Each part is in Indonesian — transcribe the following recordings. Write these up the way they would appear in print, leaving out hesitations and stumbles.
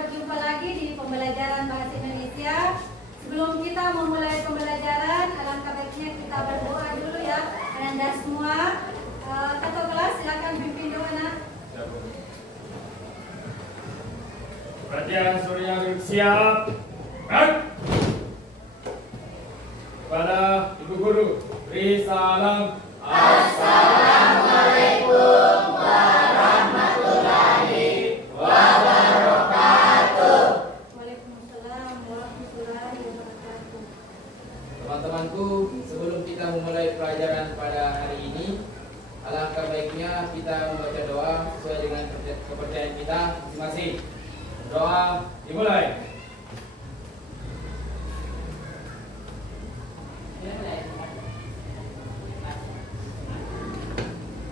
berjumpa lagi di pembelajaran Bahasa Indonesia. Sebelum kita memulai pembelajaran, alangkah baiknya kita berdoa dulu ya. Anda semua, ketua kelas silakan pimpin doa nak. Perhatian Surya siap. Kepada Ibu Guru, beri salam. Assalamualaikum warahmatullahi wabarakatuh. Waalaikumsalam warahmatullahi wabarakatuh. Teman-temanku, sebelum kita memulai pelajaran pada hari ini, alangkah baiknya kita membaca doa sesuai dengan kepercayaan kita masing-masing. Doa dimulai.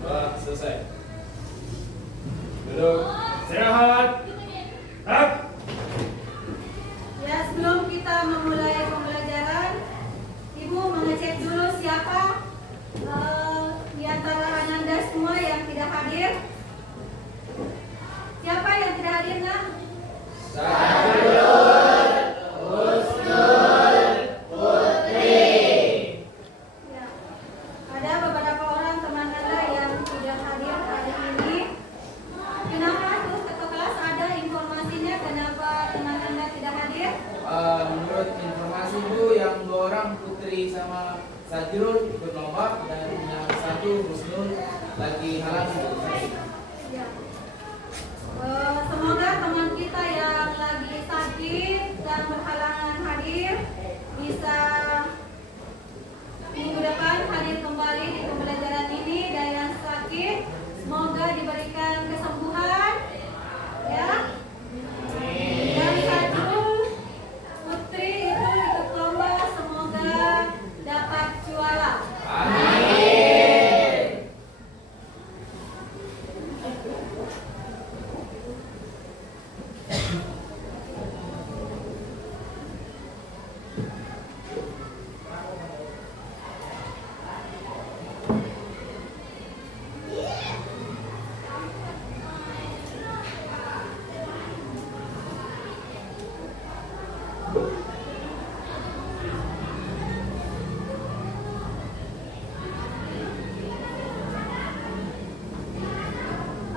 Doa selesai. Duduk. Sehat. Up. Ya, sebelum kita memulai pembelajaran, Ibu mengecek dulu siapa di antara Ananda semua yang tidak hadir. Siapa yang tidak hadir nak? Sahrul, Husnul, Putri. Ya, ada beberapa orang teman Anda yang tidak hadir hari ini. Kenapa tuh ketua kelas ada informasinya kenapa teman Anda tidak hadir? Menurut informasi Bu, yang 2 orang Putri sama Sajrul ikut lomba dan yang 1 Husnul lagi halangan. Ya. Semoga teman kita yang lagi sakit dan berhalangan hadir bisa minggu depan hadir kembali di pembelajaran ini, dan yang sakit semoga diberikan kesembuhan ya. Dan Sajrul Putri itu ikut lomba, semoga dapat juara. Amin.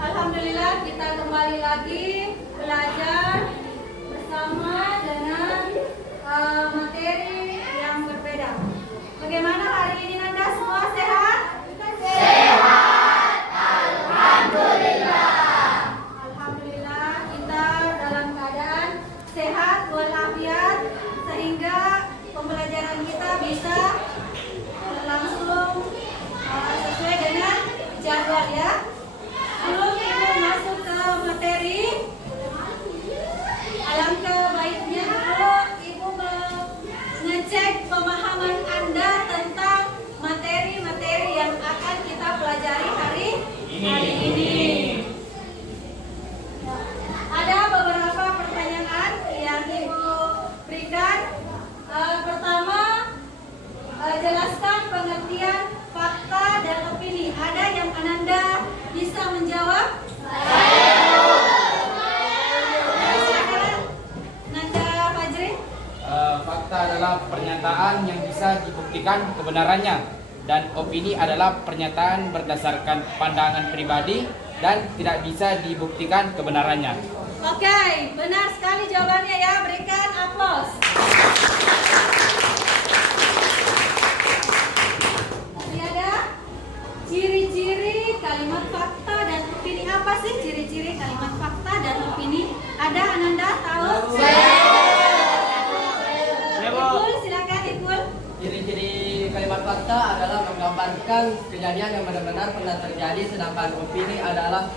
Alhamdulillah kita kembali lagi belajar bersama dengan materi yang berbeda. Bagaimana hari ini Nanda, semua sehat? Alhamdulillah kita dalam keadaan sehat walafiat sehingga pembelajaran kita bisa berlangsung sesuai dengan jadwal ya. Sebelum kita masuk ke materi, alangkah baiknya dulu Ibu mengecek pemahaman Anda tentang materi-materi yang akan kita pelajari hari ini. Ada beberapa pertanyaan yang Ibu berikan. Pertama, jelaskan pengertian fakta dan opini. Ada yang Ananda bisa menjawab? Nanda Fajri? Fakta adalah pernyataan yang bisa dibuktikan kebenarannya, dan opini adalah pernyataan berdasarkan pandangan pribadi dan tidak bisa dibuktikan kebenarannya. Oke, benar sekali jawabannya ya. Berikan aplaus. Masih ada ciri-ciri kalimat fakta dan opini. Apa sih ciri-ciri kalimat fakta dan opini? Ada Ananda tahu? Ipul, silakan Ipul. Ciri-ciri kalimat fakta adalah menggambarkan kejadian yang benar-benar pernah terjadi, sedangkan opini adalah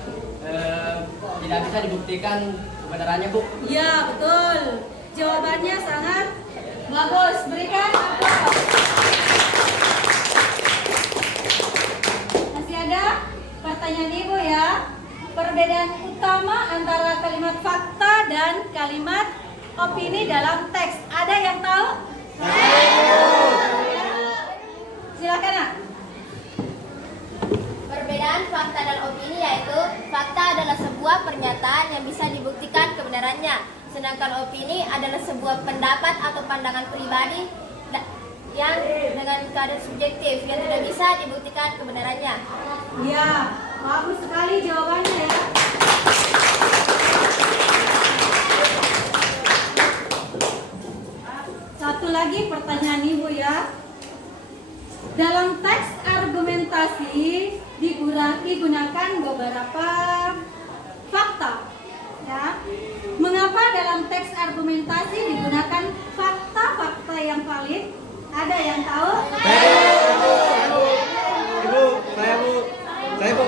tidak bisa dibuktikan kebenarannya, Bu. Ya, betul. Jawabannya sangat bagus. Berikan aplaus. Masih ada pertanyaan Ibu ya. Perbedaan utama antara kalimat fakta dan kalimat opini dalam teks. Ada yang tahu? Silakan nak. Perbedaan fakta dan opini yaitu fakta adalah sebuah pernyataan yang bisa dibuktikan kebenarannya. sedangkan opini adalah sebuah pendapat atau pandangan pribadi yang dengan kadar subjektif yang tidak bisa dibuktikan kebenarannya. Ya, bagus sekali jawabannya ya. Satu lagi pertanyaan Ibu ya. Dalam teks argumentasi digunakan beberapa fakta. Ya. Mengapa dalam teks argumentasi digunakan fakta-fakta yang valid? Ada yang tahu? Saya Bu.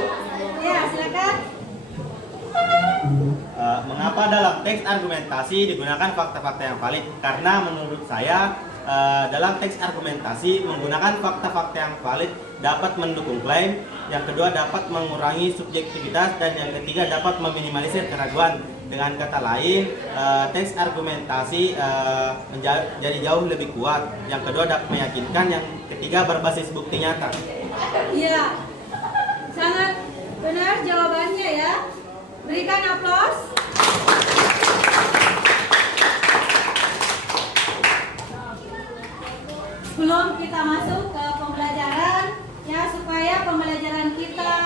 Ya, silakan. Mengapa dalam teks argumentasi digunakan fakta-fakta yang valid? Karena menurut saya dalam teks argumentasi menggunakan fakta-fakta yang valid dapat mendukung klaim, yang kedua dapat mengurangi subjektivitas, dan yang ketiga dapat meminimalisir keraguan. Dengan kata lain, teks argumentasi menjadi jauh lebih kuat. Yang kedua dapat meyakinkan, yang ketiga berbasis bukti nyata. Iya, sangat benar jawabannya ya. Berikan aplaus. Sebelum kita masuk ke pembelajaran, ya supaya pembelajaran kita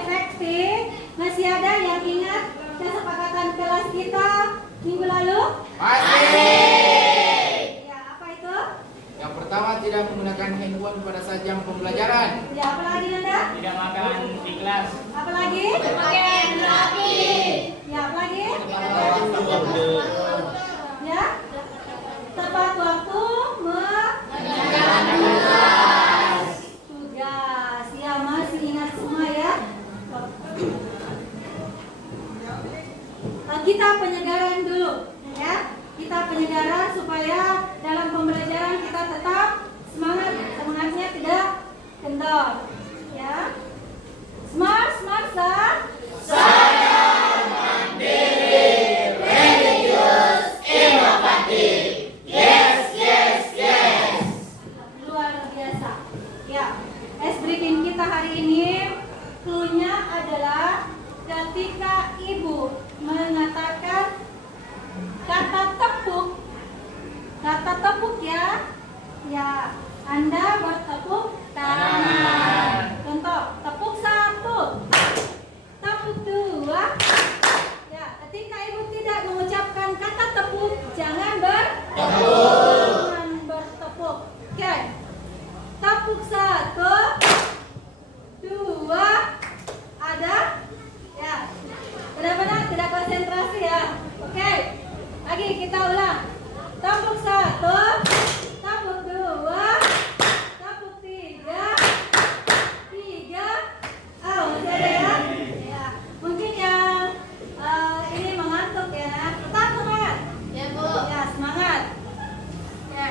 efektif, masih ada yang ingat kesepakatan kelas kita minggu lalu? Masih. Ya, apa itu? Yang pertama, tidak menggunakan handphone pada saat jam pembelajaran. Ya, apa lagi Nanda? Tidak makan di kelas. Apa lagi? Pakai rapi. Ya, apa lagi? Ya, tepat waktu mengerjakan tugas. Ya, masih ingat semua ya. Kita penyegaran dulu, ya. Kita penyegaran supaya dalam pembelajaran kita tetap semangatnya tidak kendor, ya. Smart, sah. Luar biasa. Ya, es briefing kita hari ini clue-nya adalah ketika Ibu mengatakan kata tepuk ya. Ya, Anda bertepuk tangan. Contoh, tepuk 1, tepuk 2. Ya, ketika Ibu tidak mengucapkan kata tepuk, jangan bertepuk. Oke. Tepuk 1, 2, ada? Ya. Benar-benar tidak konsentrasi ya. Oke. Lagi kita ulang. Tepuk 1, tepuk 2, tepuk 3. Oh, masih ada ya? Ya. Mungkin yang ini mengantuk ya. Tetap semangat. Ya, Bu. Ya, semangat. Ya.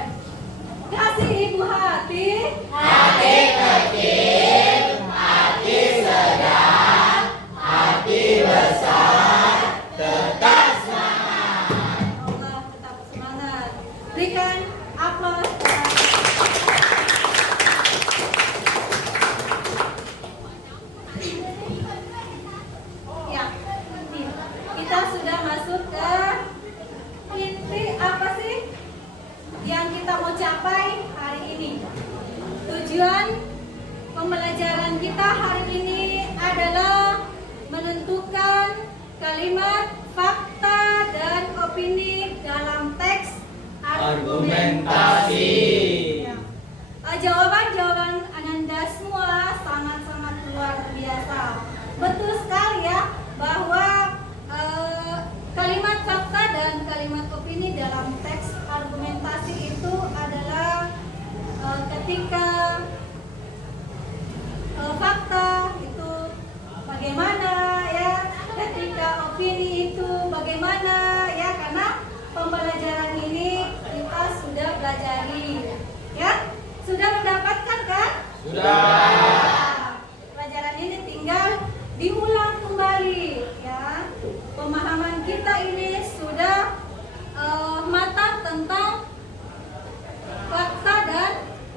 Kasih Ibu hati. Hati kecil, hati sedang, hati besar, tetap semangat. Allah, tetap semangat. Berikan aplaus. Ya, nih, kita sudah masuk ke inti apa sih yang kita mau capai hari ini. Tujuan pembelajaran kita hari ini adalah menentukan kalimat, fakta, dan opini dalam teks argumentasi. Ya. Jawaban-jawaban Ananda semua sangat-sangat luar biasa. Betul sekali ya bahwa kalimat fakta dan kalimat opini dalam teks argumentasi itu adalah ketika fakta itu bagaimana ya, ketika opini itu bagaimana ya, karena pembelajaran ini kita sudah pelajari ya, sudah mendapatkan kan? Sudah. Pelajaran ini tinggal diulang kembali ya. Pemahaman kita ini sudah matang tentang fakta dan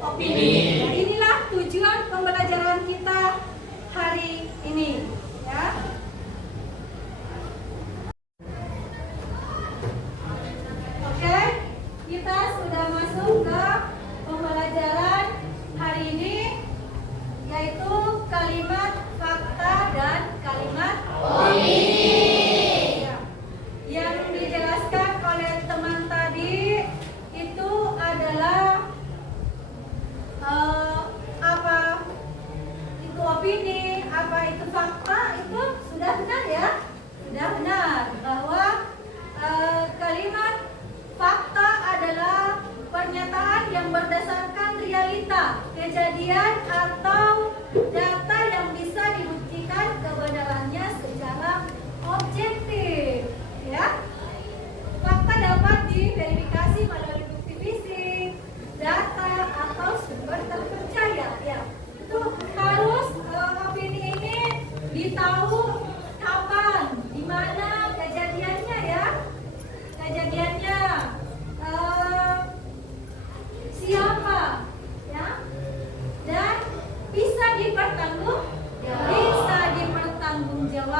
opini. Nah, inilah tujuan pembelajaran kita hari ini ya.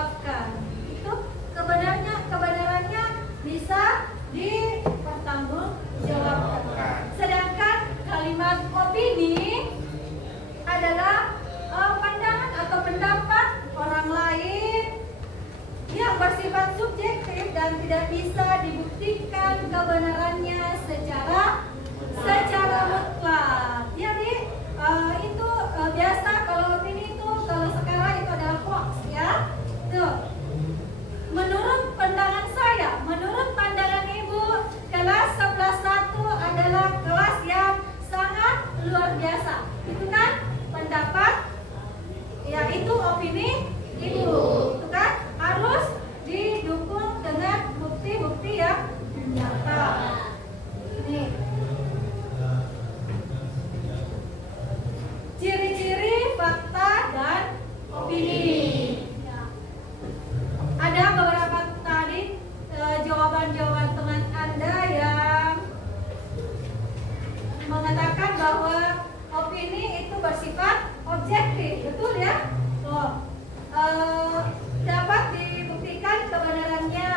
dipertanggungjawabkan. Itu kebenarannya bisa dipertanggungjawabkan. Sedangkan kalimat opini adalah pandangan atau pendapat orang lain yang bersifat subjektif dan tidak bisa dibuktikan kebenarannya secara mutlak. Jadi itu biasa kalau opini itu kalau sekarang itu adalah hoax ya. Tuh. Menurut pandangan saya, menurut pandangan Ibu, kelas 11.1 adalah kelas yang sangat luar biasa. Itu kan pendapat, ya itu opini Ibu. Itu kan harus didukung dengan bukti-bukti yang nyata. Nih. Ciri-ciri fakta dan opini. Ya. Ada beberapa tadi jawaban-jawaban teman Anda yang mengatakan bahwa opini itu bersifat objektif, betul ya? Tuh. Dapat dibuktikan kebenarannya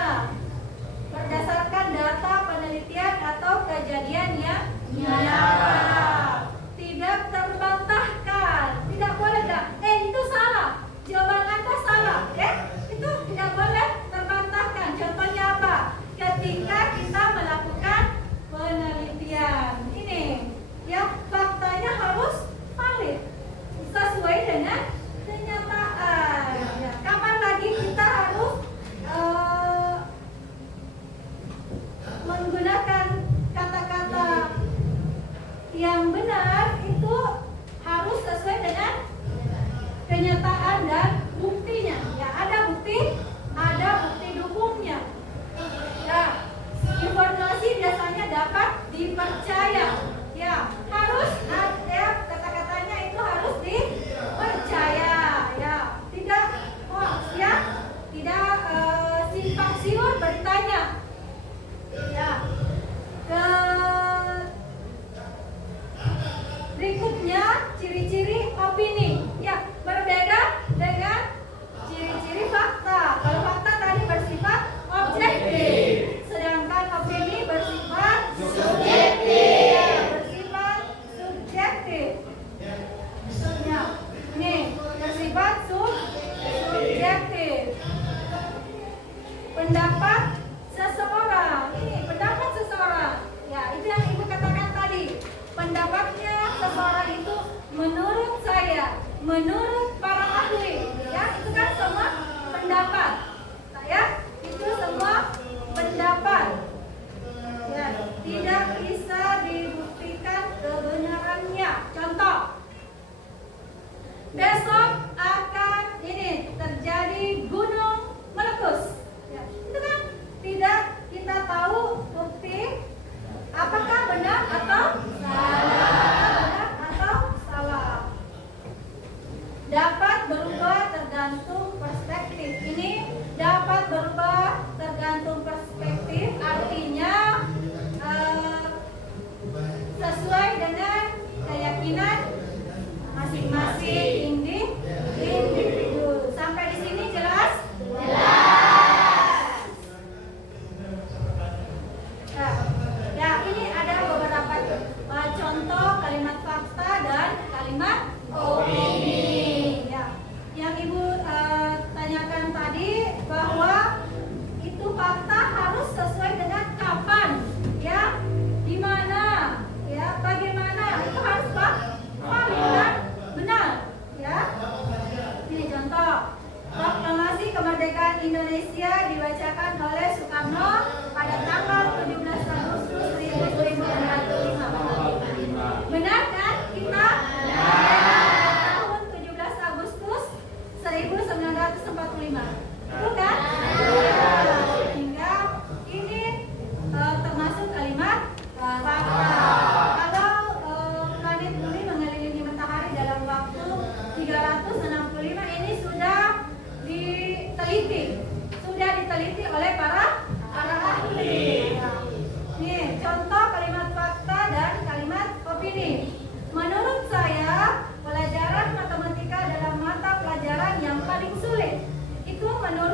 berdasarkan data penelitian atau kejadian yang nyata. Tidak terbantahkan, tidak boleh itu salah, jawaban Anda salah, itu tidak boleh terbantahkan. Contohnya apa? Ketika kita melakukan penelitian, ini ya faktanya harus valid, sesuai dengan kenyataan. Ya, kapan lagi kita harus menggunakan kata-kata yang benar, itu harus sesuai dengan kenyataan dan buktinya. Ya, ada bukti dukungnya. Ya, informasi biasanya dapat dipercaya. Ya, harus ada kata-katanya itu harus dipercaya. Ya, tidak hoax ya, tidak simpang siur beritanya. Ya, berikutnya ciri-ciri opini. Ya, berbeda dengan ciri-ciri fakta. Kalau fakta tadi bersifat objektif, sedangkan opini bersifat subjektif. Ya, bersifat subjektif. Ya, ini bersifat subjektif. Pendapat seseorang. Ini pendapat seseorang. Ya, itu yang Ibu katakan tadi. Pendapatnya seseorang itu menurut saya, menurut para ahli, ya itu kan semua pendapat, ya itu semua pendapat, ya tidak bisa dibuktikan kebenarannya. Contoh, besok akan ini terjadi gunung meletus, ya itu kan tidak kita tahu bukti apakah benar atau salah. Dapat berubah tergantung perspektif. Ini dapat berubah tergantung perspektif, artinya sesuai dengan keyakinan masing-masing individu. Sampai di sini jelas? Jelas. Ya, ini ada beberapa contoh kalimat fakta dan kalimat opini. Ya, yang Ibu tanyakan tadi bahwa itu fakta harus sesuai dengan kapan, ya, di mana, ya, bagaimana, itu harus valid dan benar, ya. Ini contoh. Proklamasi kemerdekaan Indonesia dibacakan oleh Soekarno pada tanggal 17 Agustus 1945. Benar kan kita? Tahun 17 Agustus 1945. Betul kan? Sehingga ini termasuk kalimat fakta. Kalau planet bumi mengelilingi matahari dalam waktu 365, ini sudah diteliti oleh para ahli. Nih, contoh kalimat fakta dan kalimat opini. Menurut saya, pelajaran matematika adalah mata pelajaran yang paling sulit. Itu menurut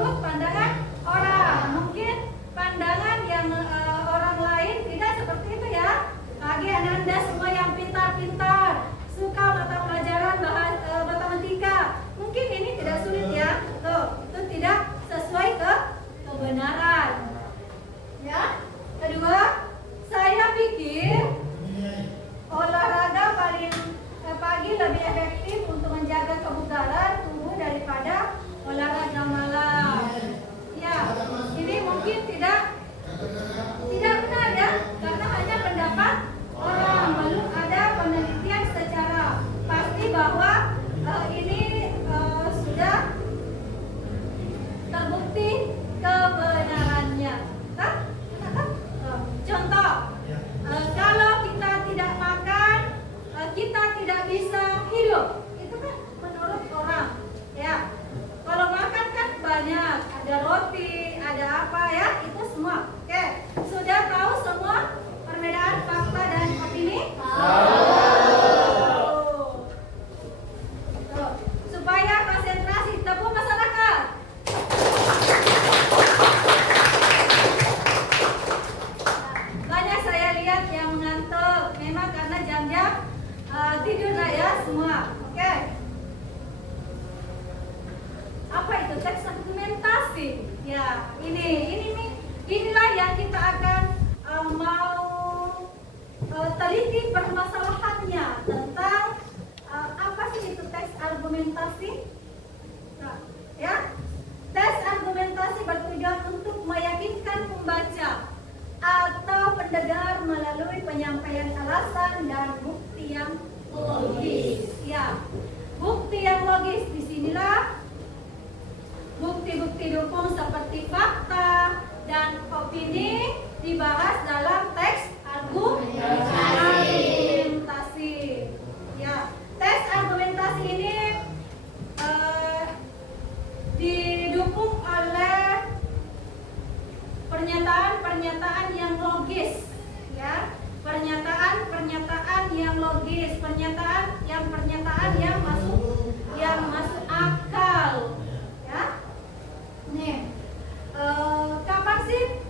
ada roti, ada apa ya, itu semua. Oke, sudah tahu semua perbedaan fakta dan opini? Tuh, supaya konsentrasi, tepuk masyarakat. Banyak saya lihat yang mengantuk, memang karena jam-jam tidur lah ya semua. Oke. Apa itu teks argumentasi? Ya, inilah yang kita akan mau teliti permasalahannya tentang apa sih itu teks argumentasi? Nah, ya, teks argumentasi bertujuan untuk meyakinkan pembaca atau pendengar melalui penyampaian alasan dan bukti yang logis. Ya, bukti yang logis disinilah bukti-bukti dukung seperti fakta dan opini dibahas dalam teks argumentasi. Ya, teks argumentasi ini didukung oleh pernyataan-pernyataan yang logis, ya, pernyataan-pernyataan yang logis, pernyataan yang masuk akal, ya. Nih, kapan sih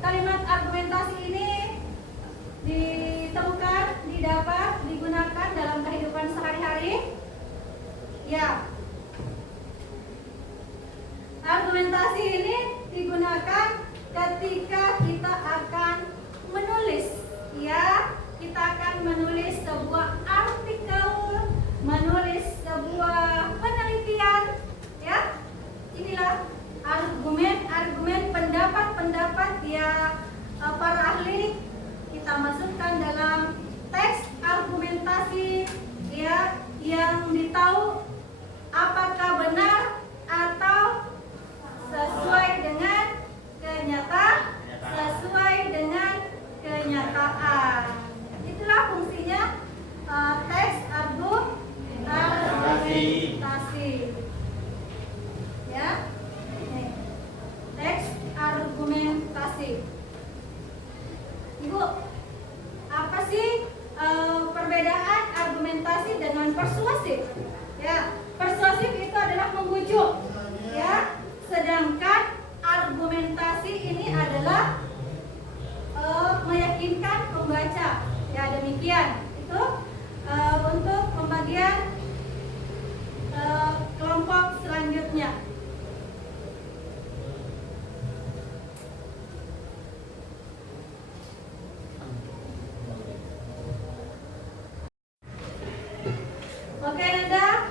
kalimat argumentasi ini ditemukan, didapat, digunakan dalam kehidupan sehari-hari? Ya, argumentasi ini digunakan ketika kita akan menulis, ya, kita akan menulis sebuah artikel, menulis sebuah penelitian, ya. Inilah argumen, pendapat ya para ahli kita masukkan dalam teks argumentasi, ya, yang ditahu apakah benar atau sesuai dengan kenyataan. Itulah fungsinya teks argumentasi. Ya, nih, teks argumentasi. Ibu, apa sih perbedaan argumentasi dengan persuasif? Ya, persuasif itu adalah membujuk, ya. Sedangkan argumentasi ini adalah meyakinkan pembaca. Ya, demikian. Itu untuk pembagian kelompok selanjutnya. Oke, Nanda,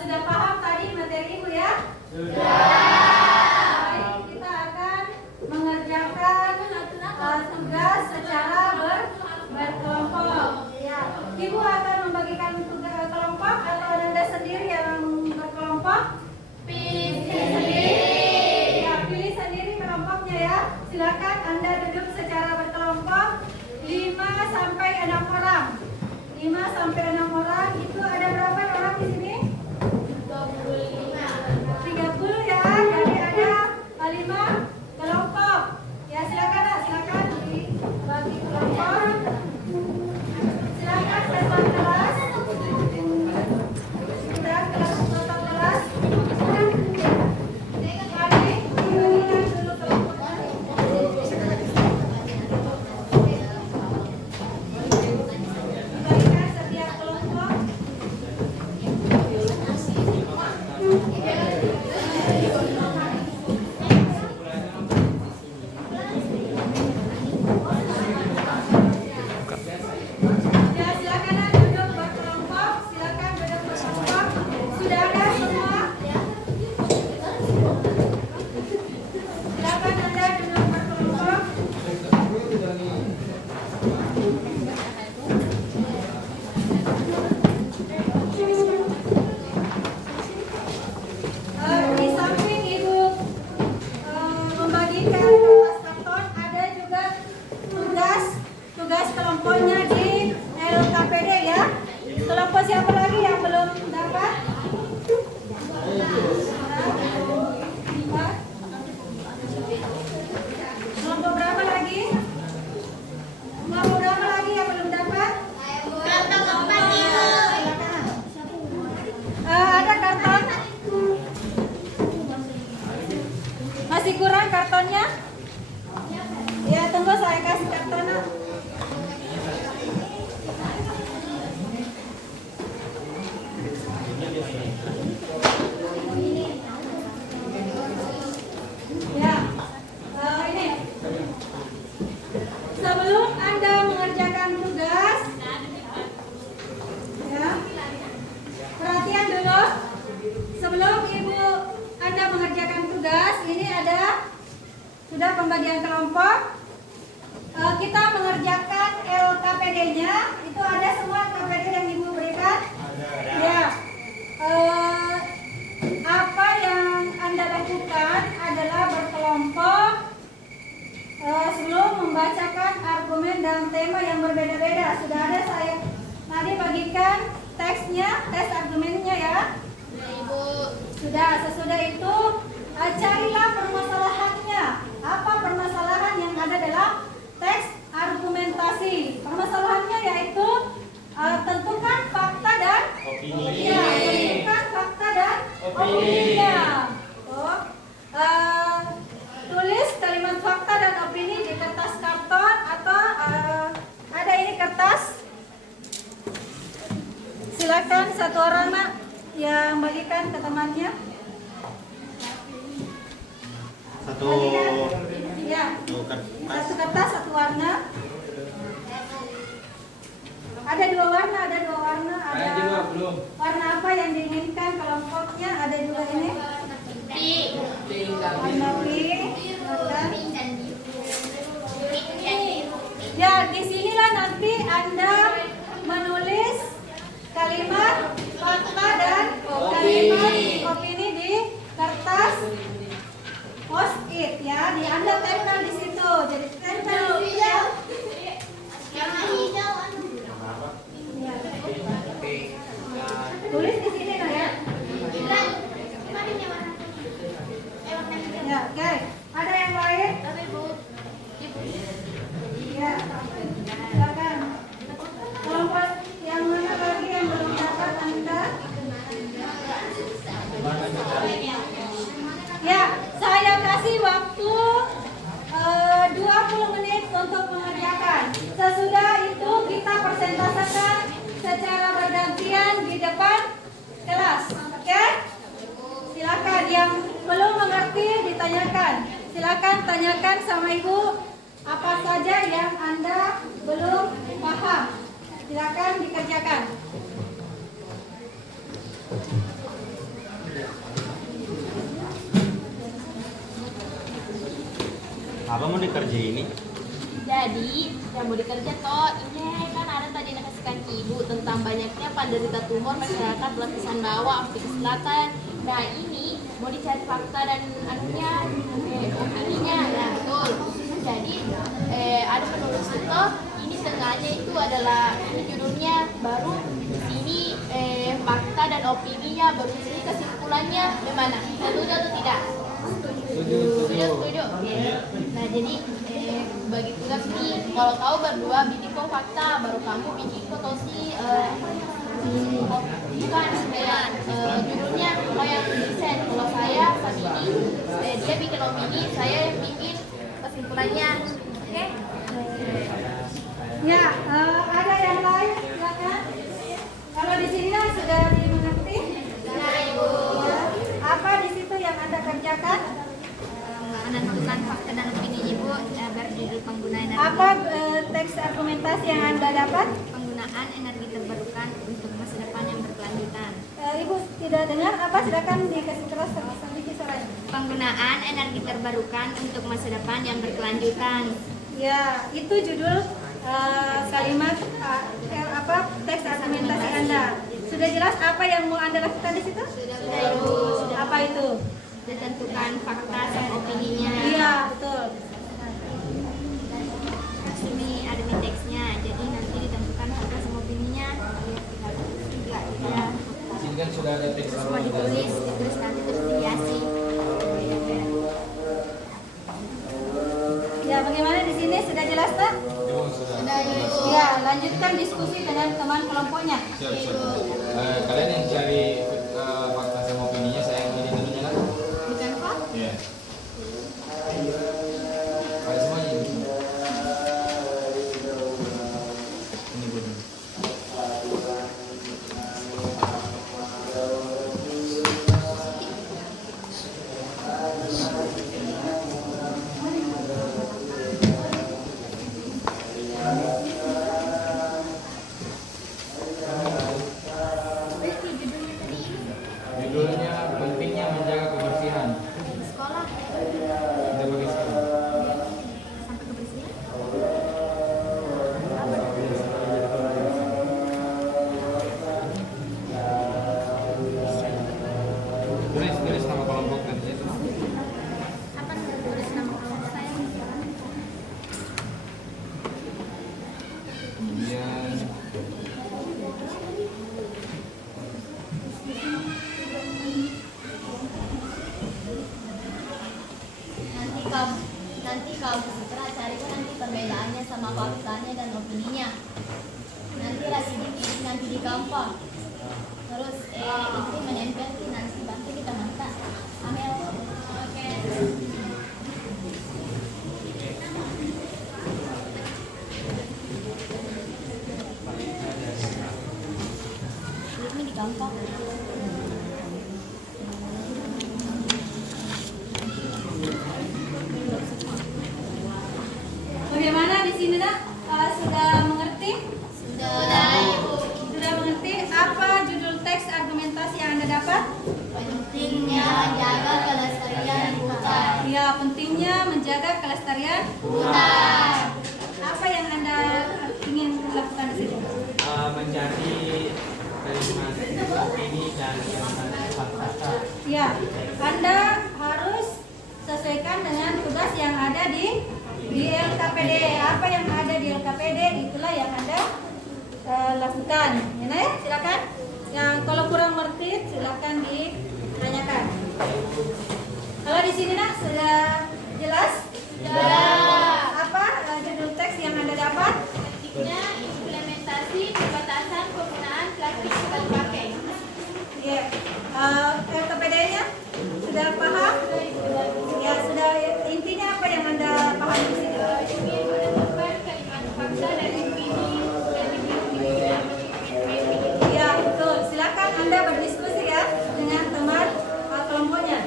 sudah paham tadi materi Ibu ya? Baik, kita akan mengerjakan tugas secara berkelompok. Ya, Ibu akan membagikan tugas kelompok atau Nanda sendiri yang berkelompok? Pilih sendiri. Ya, pilih sendiri kelompoknya ya. Silakan Anda duduk secara berkelompok 5 sampai 6 orang. 5 sampai 6 orang. Itu ada berapa orang di sini? 30 ya. Jadi ada 5 kelompok. Ya, silakan dibagi kelompok. Silakan kelas kelas. Sudah kelas total kelas. Kali dibagikan dulu kelompoknya. Dibagikan setiap kelompok Masih kurang kartonnya? Ya, tunggu saya kasih kartonnya. Ya, ini. Sebelum Anda mengerjakan tugas, ya, perhatian dulu. Sebelum Ibu Anda mengerjakan tugas, ini ada sudah pembagian kelompok. Kita mengerjakan LKPD-nya. Itu ada semua LKPD yang Ibu berikan. Ya. Apa yang Anda lakukan adalah berkelompok sebelum membacakan argumen dan tema yang berbeda-beda. Sudah ada saya tadi bagikan teksnya, teks argumennya ya. Ibu. Sudah, sesudah itu carilah permasalahannya. Apa permasalahan yang ada dalam teks argumentasi? Permasalahannya yaitu tentukan fakta dan Opini. ya, tentukan fakta dan opininya. Tulis kalimat fakta dan opini di kertas karton atau ada ini kertas. Silakan satu orang nak yang bagikan ke temannya. Satu Ya, satu kertas satu warna. Ada dua warna, ada Ada juga belum. warna apa yang diinginkan kelompoknya, ada juga ini. Warna pink. Ya, di sinilah nanti Anda menulis kalimat fakta dan kalimat opini di kertas post-it ya. Di Anda tempel di situ. Jadi tempel di situ ya. Tulis di sini nah ya. Ya, oke. Ada yang lain? Ya. Silakan. Kelompok yang mana lagi yang belum dapat Anda? Ya, saya kasih waktu 20 menit untuk mengerjakan. Sesudah itu kita persentasekan secara bergantian di depan kelas. Oke? Silakan yang belum mengerti ditanyakan. Silakan tanyakan sama Ibu apa saja yang Anda belum paham. Silakan dikerjakan. Apa mau dikerjain ini? Jadi yang mau dikerja toh ini kan ada tadi yang kasihkan ke ibu tentang banyaknya penderita tumor masyarakat lapisan bawah Afrika Selatan. Nah ini mau dicari fakta dan anunya opininya. Nah betul. Jadi ada penulis itu ini tengahnya itu adalah ini judulnya baru di sini fakta dan opininya baru di sini kesimpulannya gimana? Setuju atau tidak? Setuju. Oke. Nah jadi bagi tugas nih, kalau kau berdua bikin kau fakta, baru kamu bikin kau tosi bukan judulnya kalau yang desain. Kalau saya Sabini, dia bikin opini, saya yang bikin kesimpulannya. Oke? Ya, ada yang lain? Silakan. Kalau di sini sudah dimengerti? Nah, Ibu. Ya. Apa di situ yang Anda kerjakan? Menentukan fakta dan opini Ibu berjudul penggunaan Apa teks argumentasi yang Anda dapat? penggunaan energi terbarukan untuk masa depan yang berkelanjutan. Ibu tidak dengar apa? Silakan dikasih keras sedikit suaranya. Penggunaan energi terbarukan untuk masa depan yang berkelanjutan. Ya, itu judul kalimat apa teks argumentasi Anda. Sudah jelas apa yang mau Anda lakukan di situ? Sudah Ibu. Apa itu? Ditentukan fakta dan opininya. Iya, betul. Ini ada di teksnya, jadi nanti ditentukan fakta sama opininya. Ya. Di sini kan sudah ada teks Terus mau ditulis nanti terus dihiasi. Ya, bagaimana di sini sudah jelas, Pak? Ya, lanjutkan diskusi dengan teman kelompoknya. Siap. Kalian yang cari fakta sama opininya, saya yang ini dulunya lah. Bukan kok? Iya. Judulnya pentingnya menjaga kebersihan. Di sekolah Kita bagi sekarang. sampai kebersihan. Tulis nama kelompok di situ. Apa tulis nama kelompok saya? Kemudian Nanti kau segera carikan nanti perbedaannya sama faktanya dan opininya. Nanti Rasidi kirim nanti di gampang. Terus itu menempel nanti bantu kita masak. Amel. Oke. Ini di gampang. Bagaimana di sini nak? Sudah mengerti? Sudah, Ibu. Sudah mengerti apa judul teks argumentasi yang Anda dapat? Pentingnya menjaga kelestarian hutan. Ya, pentingnya menjaga kelestarian. Hutan. Apa yang Anda ingin lakukan di sini? Mencari ini dan fakta. Ya, Anda harus sesuaikan dengan tugas yang ada di LKPD. Apa yang ada di LKPD itulah yang Anda lakukan. Ya, silakan. Yang kalau kurang mengerti silakan ditanyakan. Kalau di sini nak sudah jelas? Jelas. Apa judul teks yang Anda dapat? Pentingnya implementasi pembatasan penggunaan plastik sekali pakai. Ya, LKPD-nya sudah paham? Ya, sudah. Intinya apa yang Anda paham di sini? Ingin menentukan kalimat fakta dan opini dari Ya, betul. Silakan Anda berdiskusi ya dengan teman kelompoknya.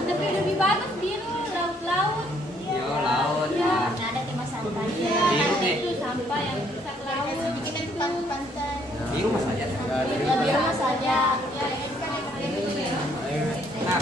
Tapi lebih bagus biru, laut-laut. laut. Ya, ada tema santai. Ya, nanti itu sampah yang rusak laut. Bikin itu pantai. Biru mas aja. Biar saja. Ya, itu kan yang paling penting. Nah,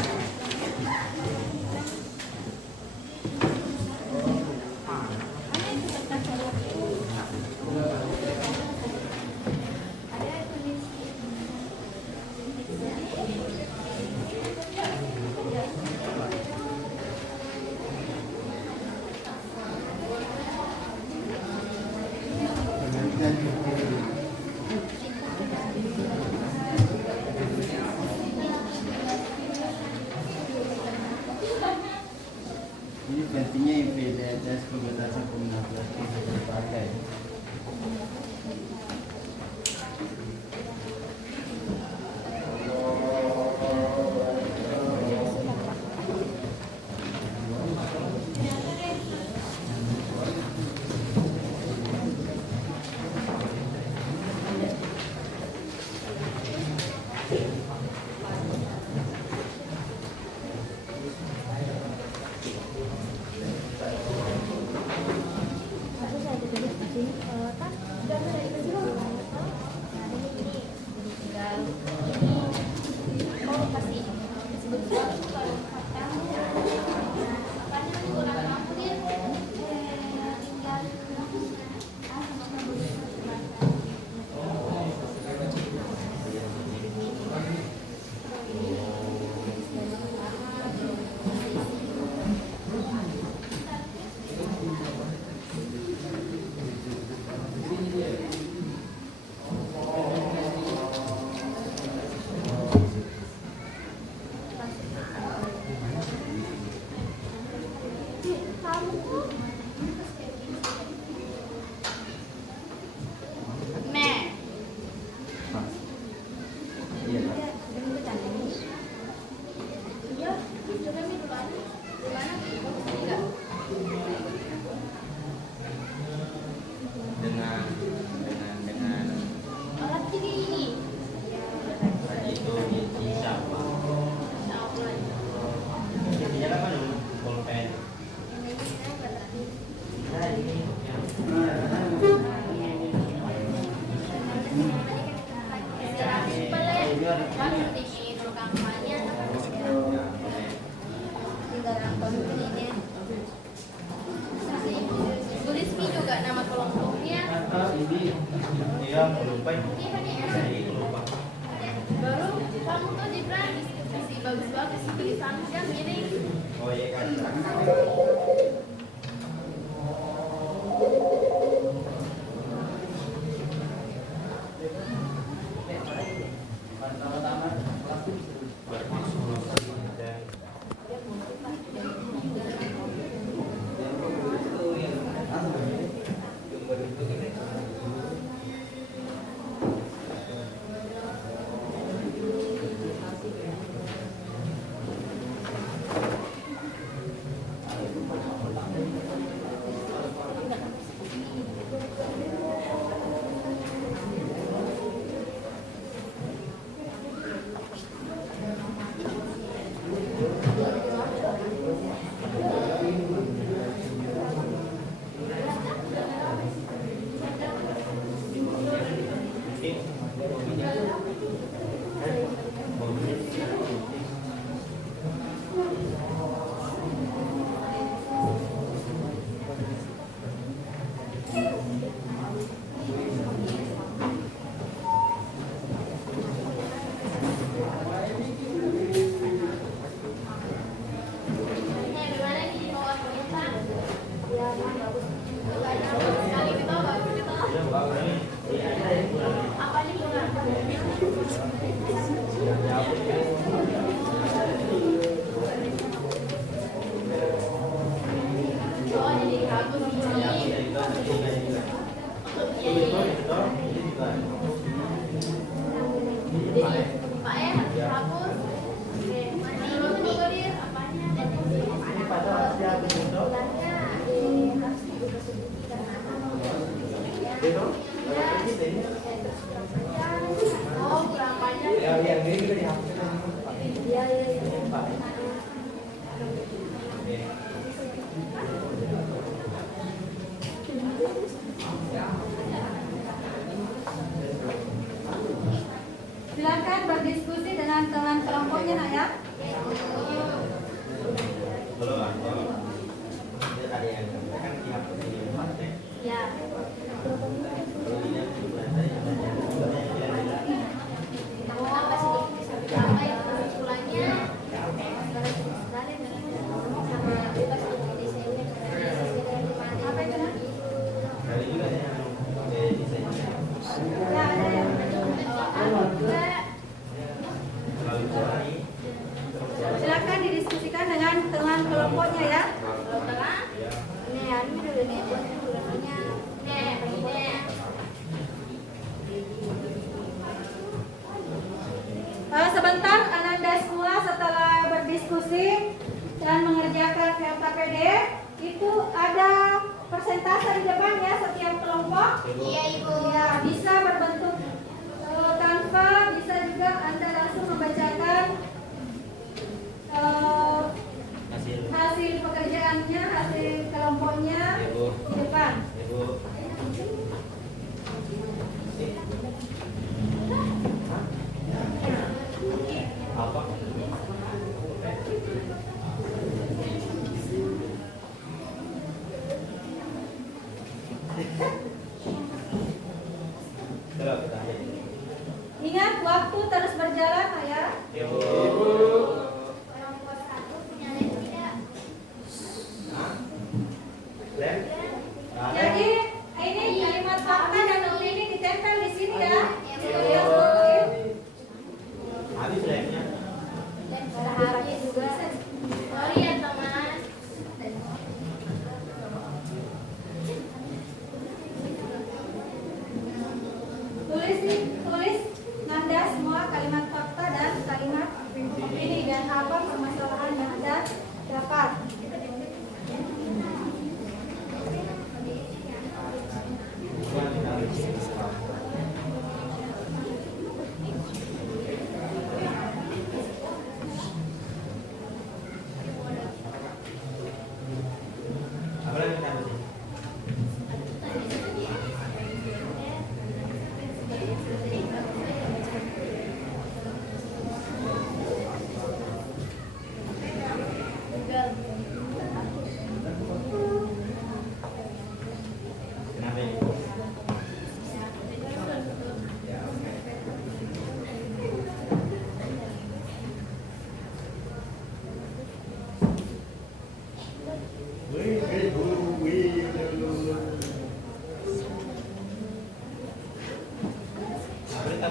Kan di dulu kampanye tinggal nonton ini. Tulis Mi juga nama kelompoknya. Iya, lupa. Lupa. Baru kamu tuh Jibran diskusi bagus-bagus tulisannya miring. Oh iya kan. Silakan berdiskusi dengan teman kelompoknya nak ya. Ya. Tambah sedikit apa yang kesimpulannya apa itu? Ya, ada yang silakan didiskusikan dengan teman kelompoknya ya. Ini anu dulu nih buat tulisannya. Sebentar Ananda semua setelah berdiskusi dan mengerjakan VLKPD itu ada persentase di depan ya setiap kelompok. Iya Ibu. Ya, bisa berbentuk tanpa, bisa juga Anda langsung membacakan hasil pekerjaannya, hasil kelompoknya di depan. Apa? Ingat waktu terus berjalan ya. Kelompok 1 punya lem tidak? Jadi ini kalimat fakta dan opini ditempel di sini ya. Habis lemnya. Dan berharapnya juga. Sorry ya teman. Tulis Nanda semua kalimat fakta dan kalimat opini.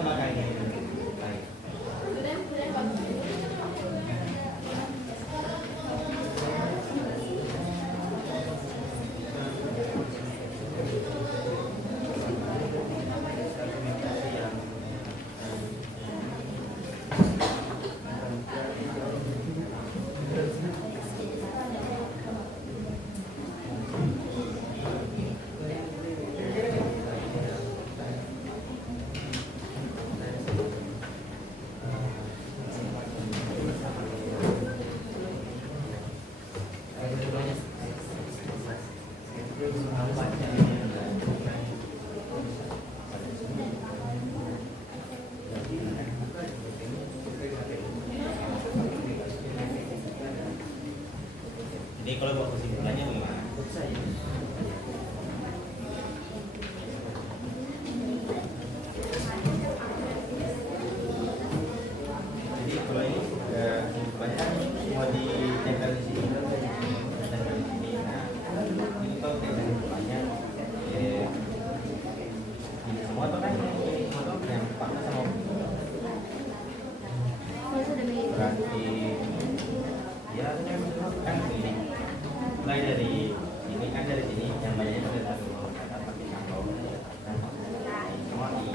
sama kayak gini. Baik. Jadi kalau buat kesimpulannya bagaimana? Jadi kalau ini kesimpulannya kan mau ditempel di sini, ditempel di sini. Nah, ini kalau kesimpulannya ini semua tuh kan ini semua tuh yang fakta sama berarti ya kan ini mulai dari ini kan dari sini yang banyaknya sudah satu kata pakai kantong kan semua di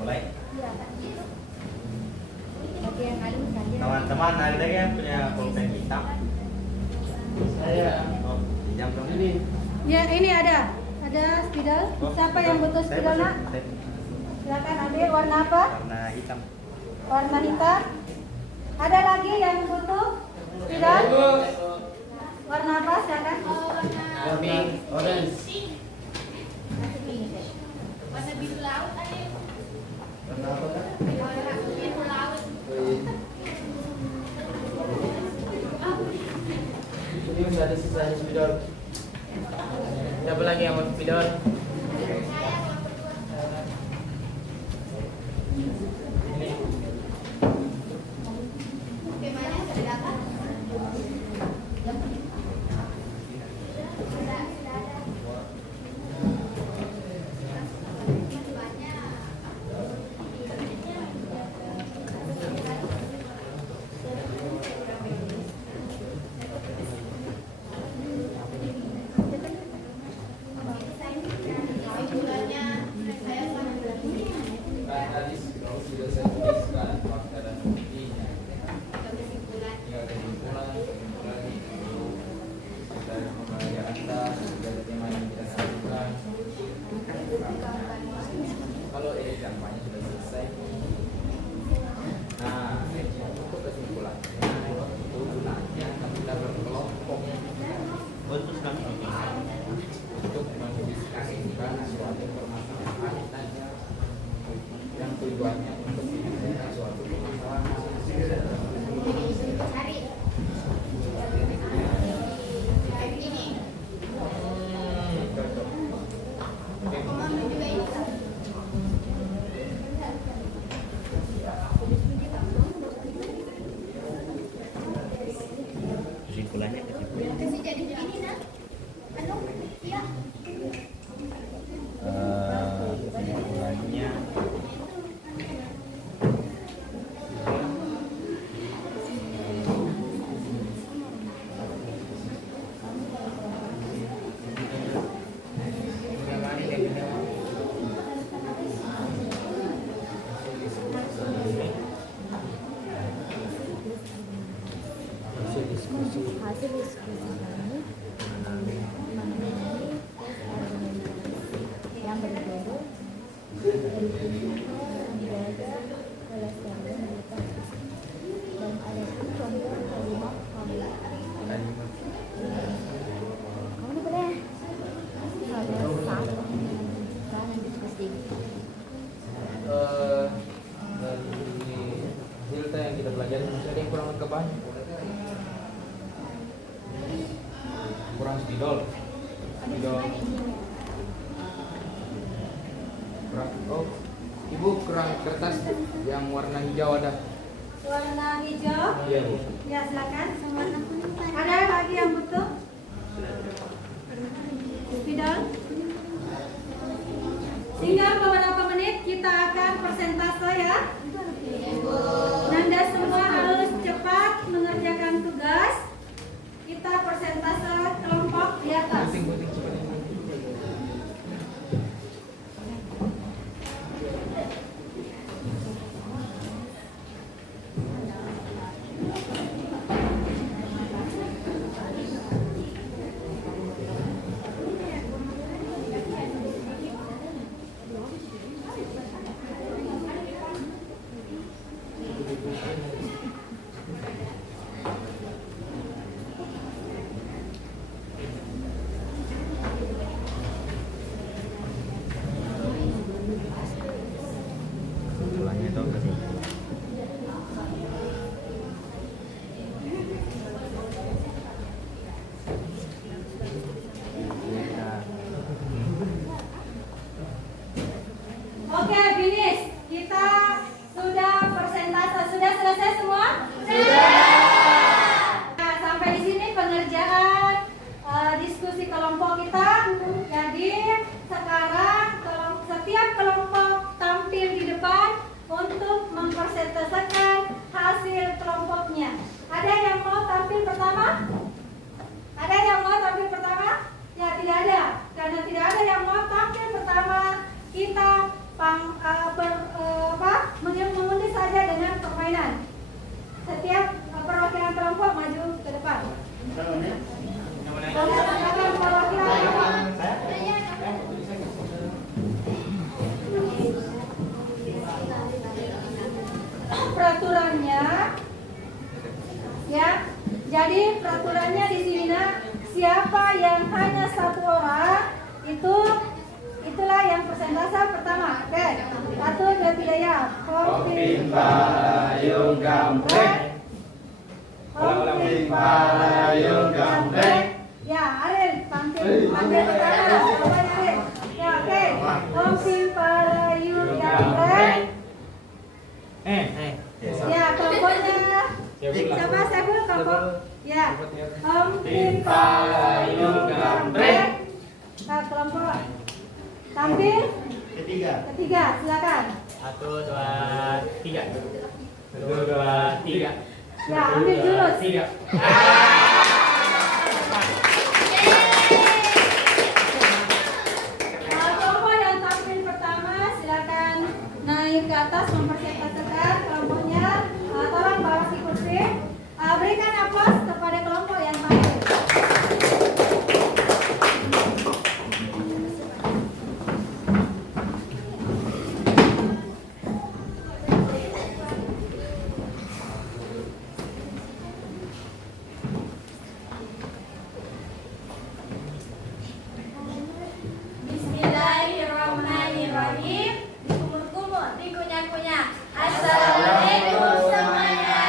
mulai teman-teman ada yang punya pulpen hitam pinjam dong ini Ya, ini ada spidol. Siapa yang butuh spidol, Nak? Silakan ambil. Warna apa? warna hitam. Warna hitam. Ada lagi yang butuh spidol? Warna apa? Silakan. Warna orange. Warna biru laut ada. Warna apa kan? Warna biru laut. Ini masih ada sisanya spidol. Siapa lagi yang mau spidol? Bagaimana sudah dapat? Tadi sudah saya tuliskan fakta dan buktinya. Tinggal kesimpulan itu dari pembelajaran Anda dari tema yang kita sampaikan. Kalau ini kampanye sudah selesai. Nah, untuk kesimpulannya itu gunanya kita berkelompok Untuk kami untuk mendiskusikan suatu permasalahan yang tujuannya untuk menyelesaikan suatu permasalahan. Hari. Ini. Cocok. Oke. Mama juga ini. kesimpulannya Kasih jadi begini, Nak. Anu, iya. kesimpulannya spidol. Oh, ibu kerang kertas yang warna hijau ada. Warna hijau. Iya bu. Ya silakan. Ada lagi yang butuh? Spidol. Tinggal beberapa menit kita akan persentase ya. Nanda semua harus cepat mengerjakan tugas. Kita persentase kelompok di atas. Oke, finish. Kita sudah persentase. Sudah selesai semua? Sudah. Nah, sampai di sini pengerjaan diskusi kelompok kita. Jadi sekarang setiap kelompok tampil di depan untuk mempersentasekan hasil kelompoknya. Ada yang mau tampil pertama? Ada yang mau tampil pertama? Ya, tidak ada. Karena tidak ada yang mau tampil pertama, kita mengundi saja dengan permainan. Setiap perwakilan kelompok maju ke depan. Peraturannya, ya. Jadi peraturannya di sini, siapa yang hanya satu orang itulah yang persentase pertama. Oke, 1, 2, 3 ya. Kompin Palayung Gambreng. Kompin Palayung Gambreng. Ya, Ariel tampil pertama. Coba Ariel. Ya, oke. Kompin Palayung Gambreng. Ya, kelompoknya. Coba Saiful kelompok. Ya. Kompin Palayung Gambreng. Nah, kelompok tampil ketiga, silakan. 1, 2, 3. 1, 2, 3. Ya, ambil jurus. 3. Kelompok yang tampil pertama silakan naik ke atas mempersentasekan kelompoknya. Tolong bawa si kursi. Berikan aplaus kepada kelompok yang tampil. Bismillahirrahmanirrahim. Dikumur-kumur, dikunyah-kunyah. Assalamualaikum semuanya.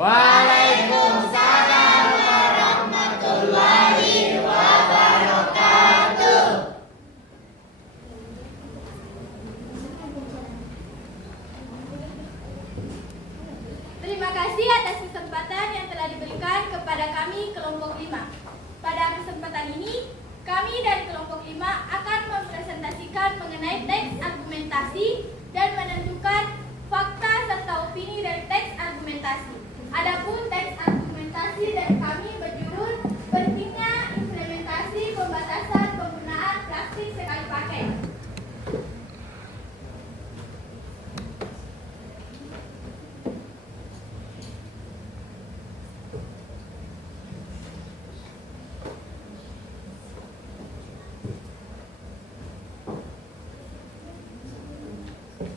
Waalaikumsalam warahmatullahi wabarakatuh. Terima kasih atas kesempatan yang telah diberikan kepada kami kelompok 5. Pada kesempatan ini, kami dari kelompok 5 akan mempresentasikan mengenai teks argumentasi dan menentukan fakta serta opini dari teks argumentasi. Adapun teks argumentasi dari kami berjudul pentingnya implementasi pembatasan penggunaan plastik sekali pakai.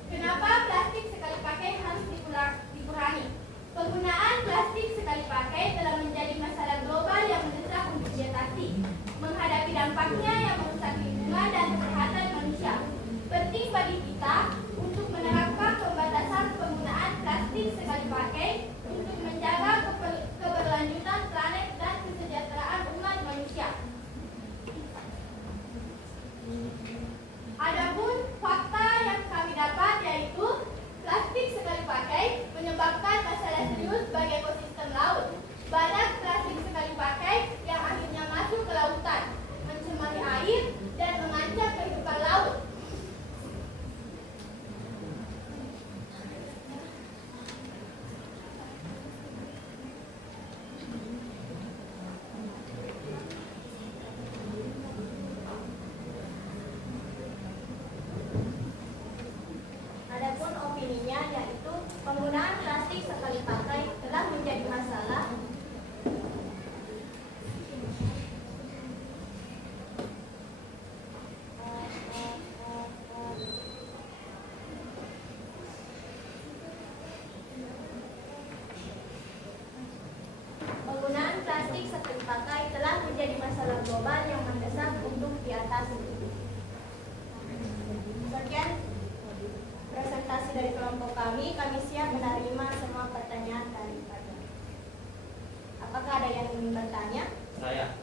Kenapa plastik sekali pakai harus dikurangi? Penggunaan plastik sekali pakai telah menjadi masalah global yang mendesak untuk diatasi, menghadapi dampaknya yang merusak lingkungan dan kesehatan manusia. menjadi masalah global yang mendesak untuk diatasi. Sekian presentasi dari kelompok kami. Kami siap menerima semua pertanyaan dari kalian. Apakah ada yang ingin bertanya? Saya.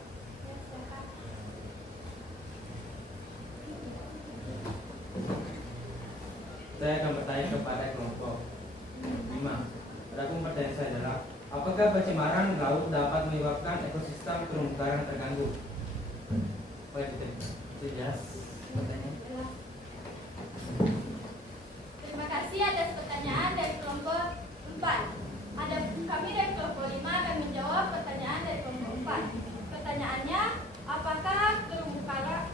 Saya akan bertanya kepada kelompok 5. Adapun pertanyaan saya adalah, apakah pencemaran laut dapat menyebabkan ekosistem terumbu karang terganggu? Baik, itu jelas pertanyaan. Terima kasih atas pertanyaan dari kelompok 4. Ada kami dari kelompok 5 akan menjawab pertanyaan dari kelompok 4. Pertanyaannya, apakah terumbu karang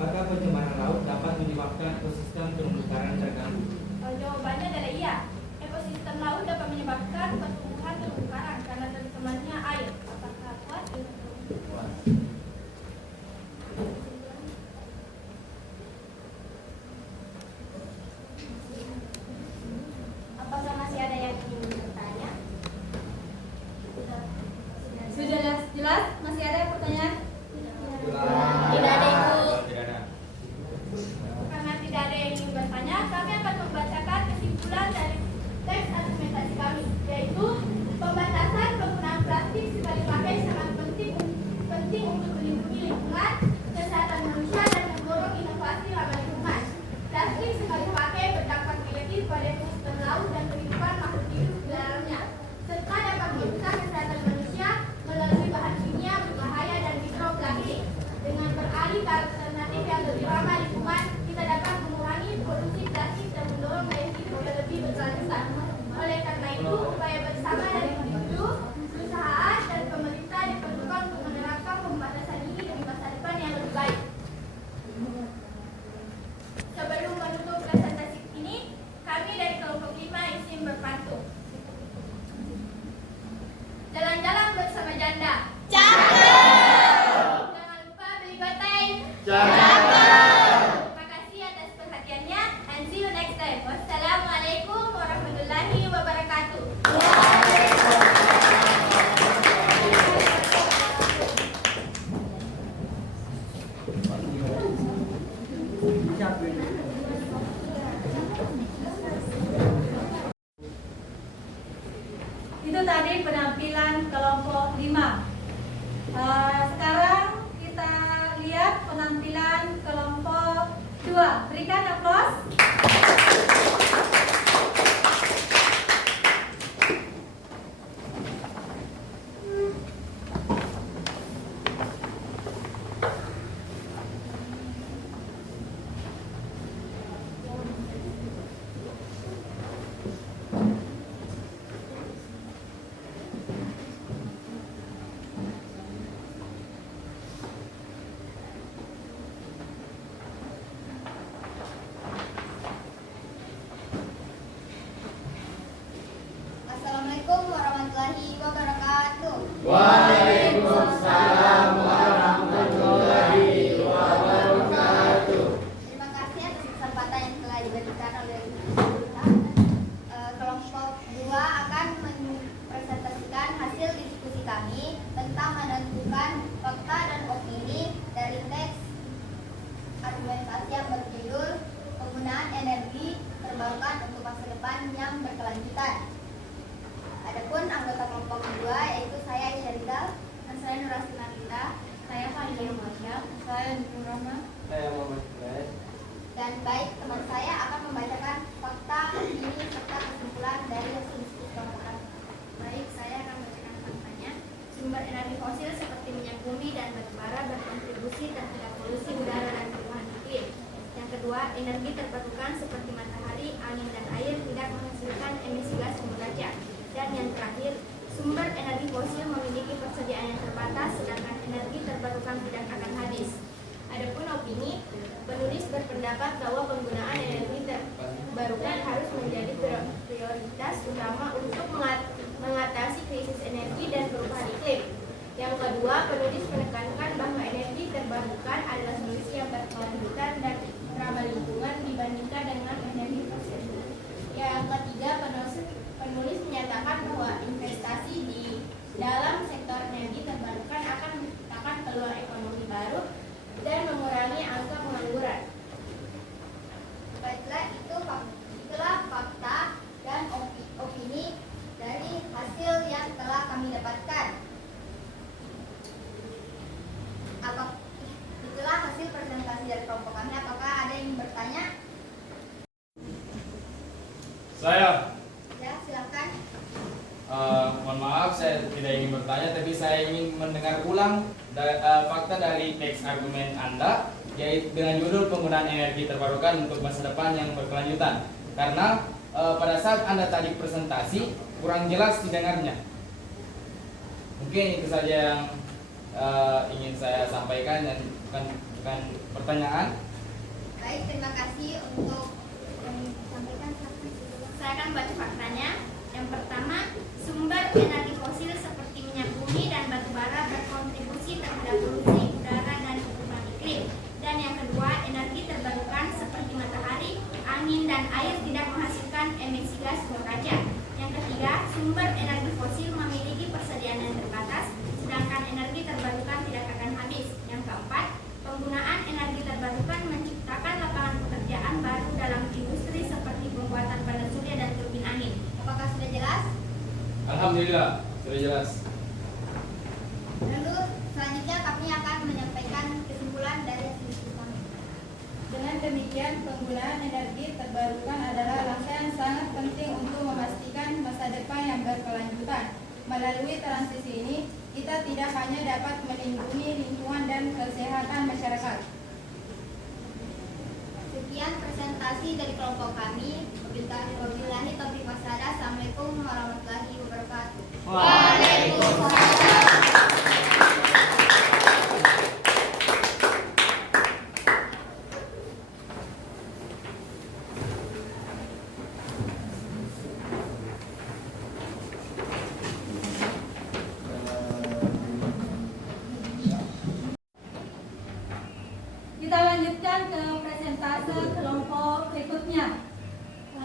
Apakah pencemaran laut dapat menyebabkan ekosistem terumbu karang terganggu? Jawabannya adalah iya. Ekosistem laut dapat menyebabkan pertumbuhan terumbu karang karena tercemarnya air. Apakah puas? Puas. Apakah masih ada yang ingin bertanya? Sudah jelas? Masih ada pertanyaan? Tidak ada, Ibu. Tidak ada. Karena tidak ada yang ingin bertanya, kami akan membacakan kesimpulan dari teks argumentasi kami, yaitu pembatasan penggunaan plastik sekali pakai sangat penting untuk melindungi lingkungan, kesehatan manusia, dan mendorong inovasi ramah lingkungan. Plastik sekali pakai berdampak negatif pada ekosistem laut dan kehidupan makhluk hidup di dalamnya, serta dapat merusak kesehatan manusia melalui bahan kimia berbahaya dan mikroplastik. Dengan beralih ke alternatif yang lebih ramah lingkungan, kita dapat mengurangi produksi plastik dan mendorong gaya hidup yang lebih berkelanjutan. Oleh karena itu, upaya bersama dari individu, perusahaan, dan pemerintah diperlukan untuk menerapkan pembatasan ini demi masa depan yang lebih baik. Sebelum menutup presentasi ini, kami dari kelompok 5 izin berpantun. Jalan-jalan bersama janda. Jangan lupa beli goteng. Terima kasih atas perhatiannya, and see you next time. Wassalamualaikum warahmatullahi wabarakatuh. Itu tadi penampilan kelompok 5. Sekarang kita lihat penampilan kelompok 2. Berikan aplaus. Assalamualaikum warahmatullahi wabarakatuh. Waalaikumsalam warahmatullahi wabarakatuh. Terima kasih atas kesempatan yang telah diberikan oleh kita. Kelompok 2 akan mempresentasikan hasil diskusi kami tentang menentukan fakta dan opini dari teks argumentasi yang berjudul penggunaan energi terbarukan untuk masa depan yang berkelanjutan. Adapun anggota kelompok 2 yaitu saya Aisyah Rizal, dan saya Nur Astinatita, saya Fahiyah Masya, saya Nur Rahma, Saya Muhammad Fred. dan baik teman saya akan membacakan fakta, opini, serta kesimpulan dari hasil diskusi kelompok kami. Baik, saya akan membacakan faktanya. Sumber energi fosil seperti minyak bumi dan batu bara berkontribusi terhadap polusi udara dan perubahan iklim. Yang kedua, energi terbarukan seperti matahari, angin, dan air tidak menghasilkan emisi gas rumah kaca. Dan yang terakhir, sumber energi fosil memiliki persediaan yang terbatas, sedangkan energi terbarukan tidak akan habis. Adapun opini, penulis berpendapat bahwa penggunaan energi terbarukan harus menjadi prioritas utama untuk mengatasi krisis energi dan perubahan iklim. Yang kedua, penulis menekankan bahwa energi terbarukan adalah solusi yang berkelanjutan dan ramah lingkungan dibandingkan dengan energi fosil. Yang ketiga, penulis menyatakan bahwa Saya. Ya, silakan. Mohon maaf, saya tidak ingin bertanya, tapi saya ingin mendengar ulang fakta dari teks argumen Anda, yaitu dengan judul penggunaan energi terbarukan untuk masa depan yang berkelanjutan. Karena pada saat Anda tadi presentasi kurang jelas didengarnya. Mungkin itu saja yang ingin saya sampaikan dan bukan pertanyaan. Baik, terima kasih untuk yang disampaikan. Saya akan baca faktanya. Yang pertama, sumber energi fosil seperti minyak bumi dan batu bara berkontribusi terhadap polusi udara dan perubahan iklim. Dan yang kedua, energi terbarukan seperti matahari, angin, dan air tidak menghasilkan emisi gas rumah kaca. Yang ketiga, sumber energi fosil memiliki persediaan yang terbatas, sedangkan energi terbarukan tidak akan habis. Yang keempat, penggunaan energi terbarukan menciptakan lapangan pekerjaan baru dalam industri seperti pembuatan panel surya dan turbin angin. Apakah sudah jelas? Alhamdulillah, sudah jelas. Lalu selanjutnya kami akan menyampaikan kesimpulan dari diskusi kami. Dengan demikian, penggunaan energi terbarukan adalah langkah yang sangat penting untuk memastikan masa depan yang berkelanjutan. Melalui transisi ini, kita tidak hanya dapat melindungi lingkungan dan kesehatan masyarakat. Sekian presentasi dari kelompok kami. Wabillahi taufiq wassalamu. Assalamualaikum warahmatullahi wabarakatuh. Kita lanjutkan ke presentase kelompok berikutnya.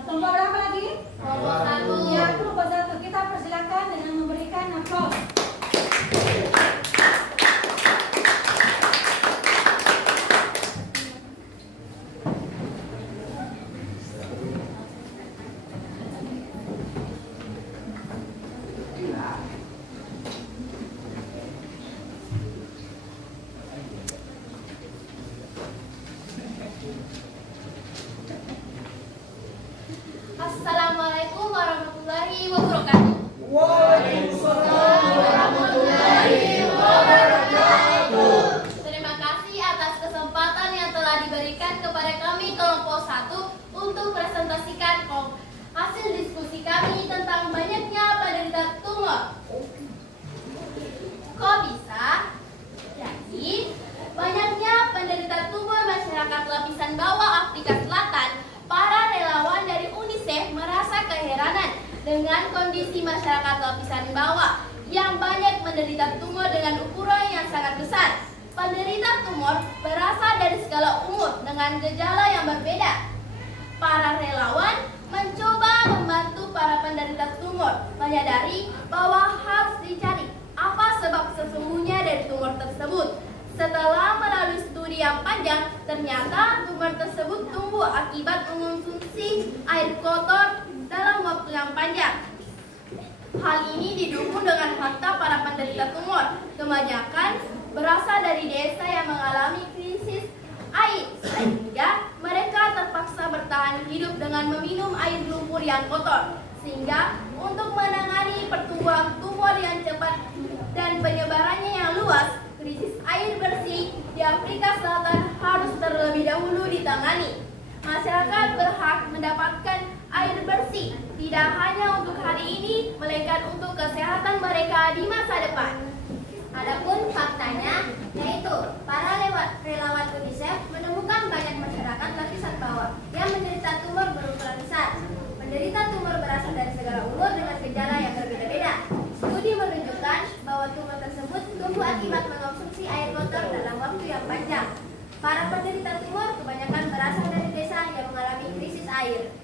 Kelompok berapa lagi? Kelompok satu. Ya, kelompok satu. Kita persilakan dengan memberikan aplaus. Assalamualaikum warahmatullahi wabarakatuh. Terima kasih atas kesempatan yang telah diberikan kepada kami kelompok 1 untuk presentasikan hasil diskusi kami tentang banyaknya penderita tumor. Kok bisa? Jadi, banyaknya penderita tumor masyarakat lapisan bawah Afrika Selatan. Para relawan dari UNICEF merasa keheranan dengan kondisi masyarakat lapisan bawah yang banyak menderita tumor dengan ukuran yang sangat besar. Penderita tumor berasal dari segala umur dengan gejala yang berbeda. Para relawan mencoba membantu para penderita tumor menyadari bahwa harus dicari apa sebab sesungguhnya dari tumor tersebut. Setelah melalui studi yang panjang, ternyata tumor tersebut tumbuh akibat mengonsumsi air kotor dalam waktu yang panjang. Hal ini didukung dengan fakta para penderita tumor. Kebanyakan berasal dari desa yang mengalami krisis air, sehingga mereka terpaksa bertahan hidup dengan meminum air lumpur yang kotor. Sehingga untuk menangani pertumbuhan tumor yang cepat dan penyebarannya yang luas, krisis air bersih di Afrika Selatan harus terlebih dahulu ditangani. Masyarakat berhak mendapatkan air bersih, tidak hanya untuk hari ini, melainkan untuk kesehatan mereka di masa depan. Adapun faktanya, yaitu para relawan UNICEF menemukan banyak masyarakat lapisan bawah yang menderita tumor berukuran besar. Penderita tumor berasal dari segala umur dengan gejala yang berbeda-beda. Studi menunjukkan bahwa tumor tersebut tumbuh akibat mengonsumsi air kotor dalam waktu yang panjang. Para penderita tumor kebanyakan berasal dari desa yang mengalami krisis air.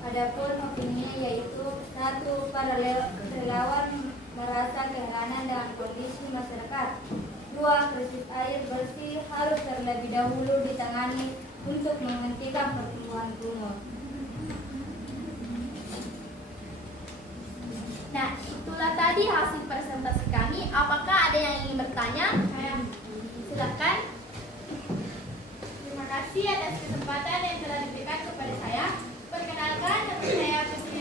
Adapun opininya yaitu 1. Para relawan merasa keheranan dengan kondisi masyarakat. 2. Krisis air bersih harus terlebih dahulu ditangani untuk menghentikan pertumbuhan tumor. Nah, itulah tadi hasil presentasi kami. Apakah ada yang ingin bertanya? Silakan. Terima kasih atas kesempatan yang telah diberikan kepada saya. Perkenalkan, nama saya Putri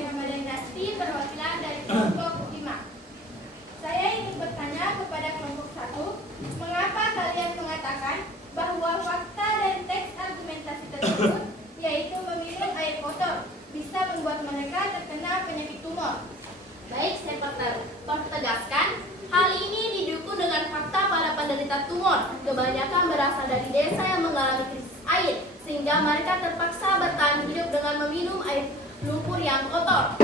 penderita tumor. Kebanyakan berasal dari desa yang mengalami krisis air, sehingga mereka terpaksa bertahan hidup dengan meminum air lumpur yang kotor.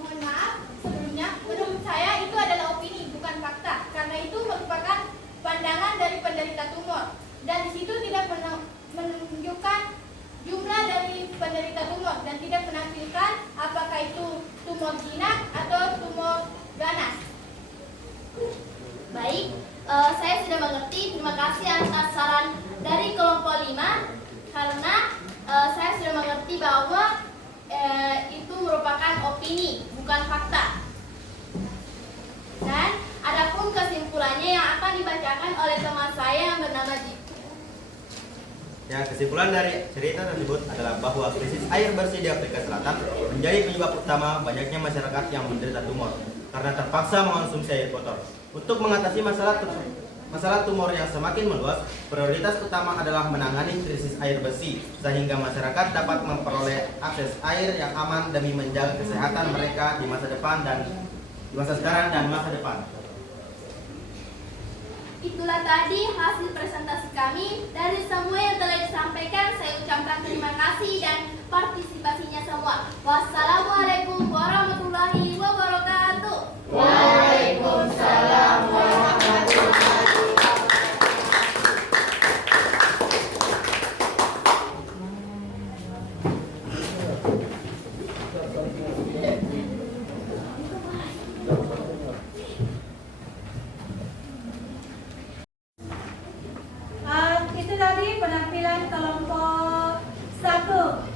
Mohon maaf, sebelumnya, menurut saya itu adalah opini, bukan fakta, karena itu merupakan pandangan dari penderita tumor. Dan di situ tidak menunjukkan jumlah dari penderita tumor dan tidak menampilkan apakah itu tumor jinak atau tumor ganas. Baik, saya sudah mengerti. Terima kasih atas saran dari kelompok 5, karena saya sudah mengerti bahwa itu merupakan opini, bukan fakta. Dan adapun kesimpulannya yang akan dibacakan oleh teman saya yang bernama Ji. Ya, kesimpulan dari cerita tersebut adalah bahwa krisis air bersih di Afrika Selatan menjadi penyebab utama banyaknya masyarakat yang menderita tumor karena terpaksa mengonsumsi air kotor. Untuk mengatasi masalah tumor yang semakin meluas, prioritas utama adalah menangani krisis air bersih sehingga masyarakat dapat memperoleh akses air yang aman demi menjaga kesehatan mereka di masa depan dan di masa sekarang dan masa depan. Itulah tadi hasil presentasi kami. Dari semua yang telah disampaikan, saya ucapkan terima kasih dan partisipasinya semua. Wassalamualaikum warahmatullahi wabarakatuh. Waalaikumsalam warahmatullahi wabarakatuh. Itu tadi penampilan kelompok 1.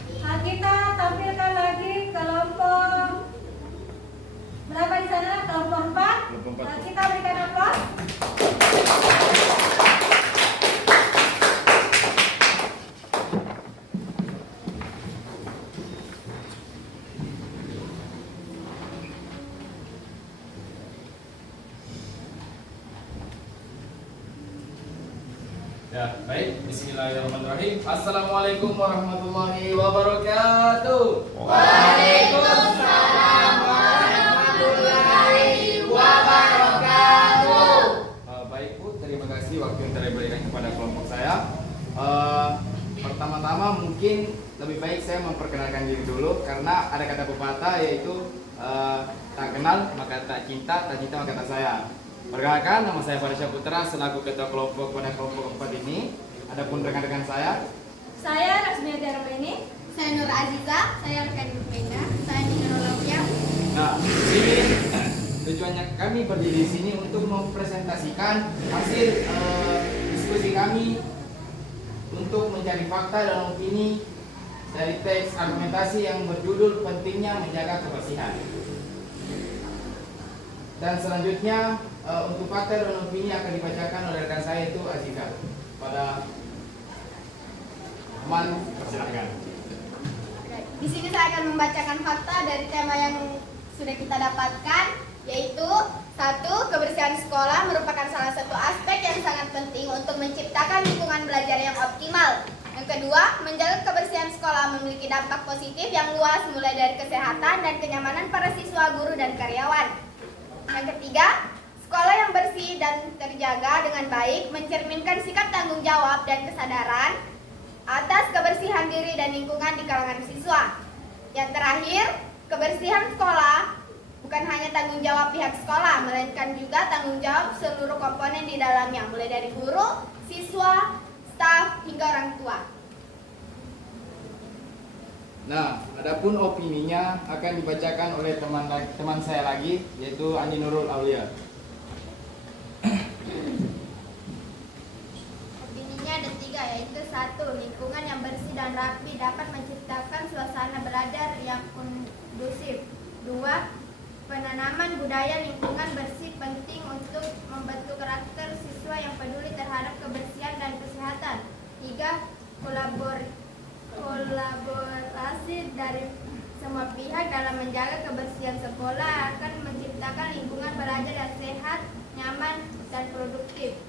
Kita tampilkan lagi kelompok berapa di sana? Kelompok 4. Kita berikan aplaus. Ya, baik. Bismillahirrahmanirrahim. Assalamualaikum warahmatullahi wabarakatuh. Waalaikumsalam warahmatullahi wabarakatuh. Baik Bu, terima kasih waktu yang telah diberikan kepada kelompok saya. Pertama-tama mungkin lebih baik saya memperkenalkan diri dulu karena ada kata pepatah yaitu tak kenal maka tak cinta maka tak sayang. Perkenalkan, nama saya Farisha Putra selaku ketua kelompok pada kelompok 4 ini. Adapun rekan-rekan saya, Rasmiati Armeni. Saya Nur Aziza, saya rekan Nurmena, saya Nurul Lauya. nah di sini tujuannya kami berdiri di sini untuk mempresentasikan hasil diskusi kami untuk mencari fakta dan opini dari teks argumentasi yang berjudul pentingnya menjaga kebersihan. Dan selanjutnya untuk fakta dan opini akan dibacakan oleh rekan saya itu Aziza. Pada teman, silakan. Di sini saya akan membacakan fakta dari tema yang sudah kita dapatkan, yaitu 1. Kebersihan sekolah merupakan salah satu aspek yang sangat penting untuk menciptakan lingkungan belajar yang optimal. Yang kedua, menjaga kebersihan sekolah memiliki dampak positif yang luas mulai dari kesehatan dan kenyamanan para siswa, guru, dan karyawan. Yang ketiga, sekolah yang bersih dan terjaga dengan baik mencerminkan sikap tanggung jawab dan kesadaran atas kebersihan diri dan lingkungan di kalangan siswa. Yang terakhir, kebersihan sekolah bukan hanya tanggung jawab pihak sekolah, melainkan juga tanggung jawab seluruh komponen di dalamnya, mulai dari guru, siswa, staf, hingga orang tua. Nah, adapun opininya akan dibacakan oleh teman saya lagi, yaitu Andi Nurul Aulia. Opininya ada 3, yaitu 1. Lingkungan yang bersih dan rapi dapat menciptakan suasana belajar yang kondusif. 2. Penanaman budaya lingkungan bersih penting untuk membentuk karakter siswa yang peduli terhadap kebersihan dan kesehatan. 3. Kolaborasi dari semua pihak dalam menjaga kebersihan sekolah akan menciptakan lingkungan belajar yang sehat, nyaman, dan produktif.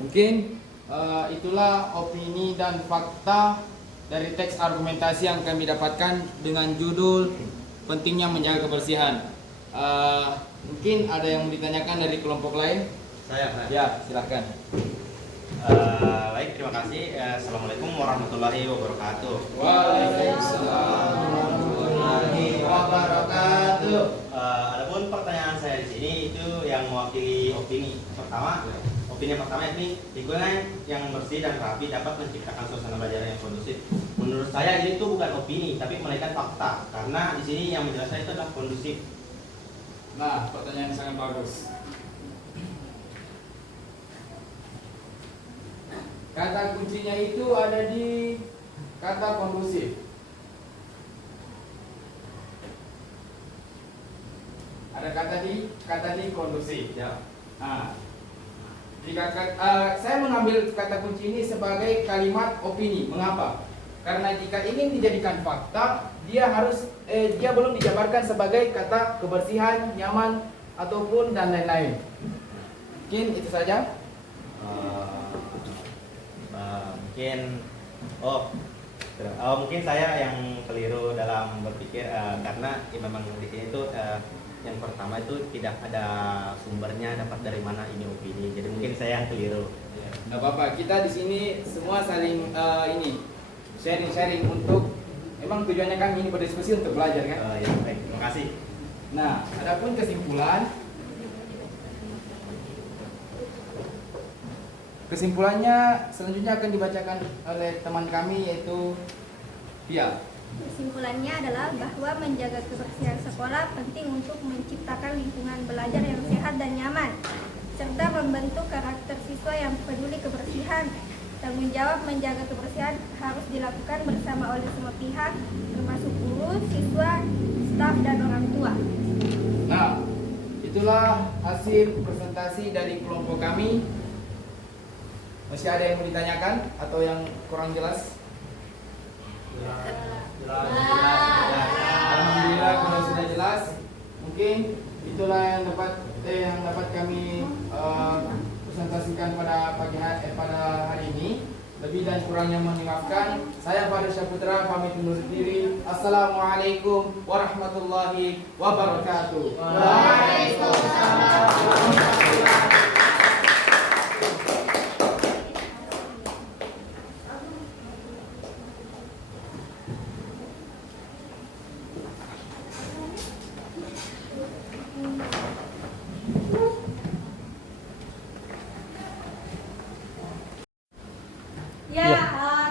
Mungkin itulah opini dan fakta dari teks argumentasi yang kami dapatkan dengan judul pentingnya menjaga kebersihan. Mungkin ada yang mau ditanyakan dari kelompok lain? Saya. Ya, silakan. Baik, terima kasih. Assalamualaikum warahmatullahi wabarakatuh. Waalaikumsalam warahmatullahi wabarakatuh. Adapun pertanyaan saya di sini itu yang mewakili opini pertama. Opini yang pertama ini lingkungan yang bersih dan rapi dapat menciptakan suasana belajar yang kondusif. Menurut saya ini tuh bukan opini, tapi melainkan fakta. Karena di sini yang menjelaskan itu adalah kondusif. Nah, pertanyaan yang sangat bagus. Kata kuncinya itu ada di kata kondusif. Ada kata di kondusif. Ya. Nah, saya mengambil kata kunci ini sebagai kalimat opini. Mengapa? Karena jika ingin dijadikan fakta, dia belum dijabarkan sebagai kata kebersihan, nyaman, ataupun dan lain-lain. Mungkin itu saja. Mungkin saya yang keliru dalam berpikir karena memang di sini tuh yang pertama itu tidak ada sumbernya, dapat dari mana ini opini. Jadi mungkin saya yang keliru. Nggak apa-apa, kita di sini semua saling sharing untuk memang tujuannya kami ini berdiskusi untuk belajar kan? Ya, baik, terima kasih. Nah, adapun kesimpulannya selanjutnya akan dibacakan oleh teman kami yaitu Pia. Kesimpulannya adalah bahwa menjaga kebersihan sekolah penting untuk menciptakan lingkungan belajar yang sehat dan nyaman, serta membentuk karakter siswa yang peduli kebersihan. Tanggung jawab menjaga kebersihan harus dilakukan bersama oleh semua pihak, termasuk guru, siswa, staf, dan orang tua. Nah, itulah hasil presentasi dari kelompok kami. Masih ada yang mau ditanyakan atau yang kurang jelas? Alhamdulillah kalau sudah jelas. Mungkin itulah yang dapat kami presentasikan pada hari ini. Lebih dan kurangnya mohon dimaafkan. Saya Farid Syaputra pamit undur diri. Assalamualaikum warahmatullahi wabarakatuh. Waalaikumsalam.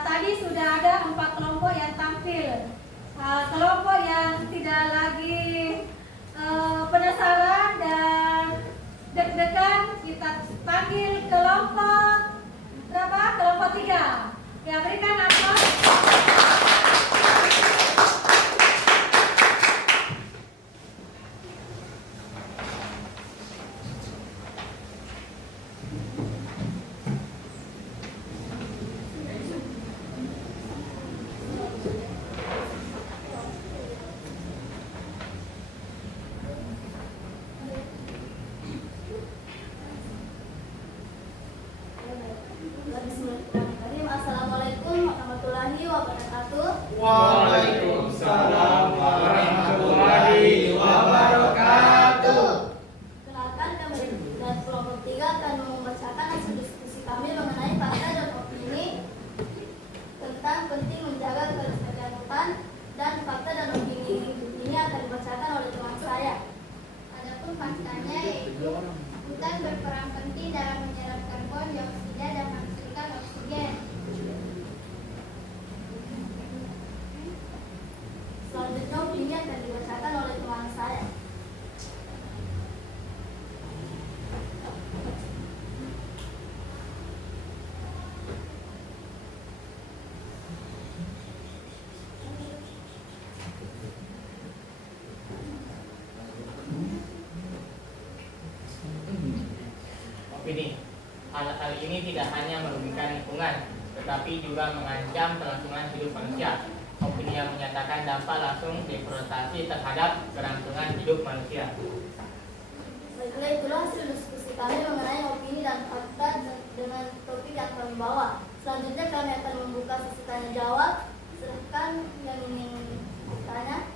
Tadi sudah ada 4 kelompok yang tampil. Kelompok yang tidak lagi penasaran dan deg-degan, kita panggil kelompok berapa? Kelompok 3. Ya, berikan aplaus. Assalamualaikum warahmatullahi wabarakatuh. Waalaikumsalam warahmatullahi wabarakatuh. Kenalkan, kami dari kelompok 3 akan membacakan hasil diskusi kami mengenai fakta dan opini tentang penting menjaga kelestarian hutan, dan fakta dan opini ini akan dibacakan oleh teman saya. Adapun faktanya yaitu hutan berperan penting dalam menyerap karbon dioksida dan menghasilkan oksigen. Selanjutnya opini akan dibacakan oleh teman saya. Opini. Hal ini tidak hanya merugikan lingkungan, tetapi juga mengancam kelangsungan hidup manusia. Opini yang menyatakan dampak langsung deforestasi terhadap kelangsungan hidup manusia. Baiklah, itulah hasil diskusi kami mengenai opini dan fakta dengan topik yang kami bawa. Selanjutnya kami akan membuka sesi tanya jawab. Silakan yang ingin bertanya.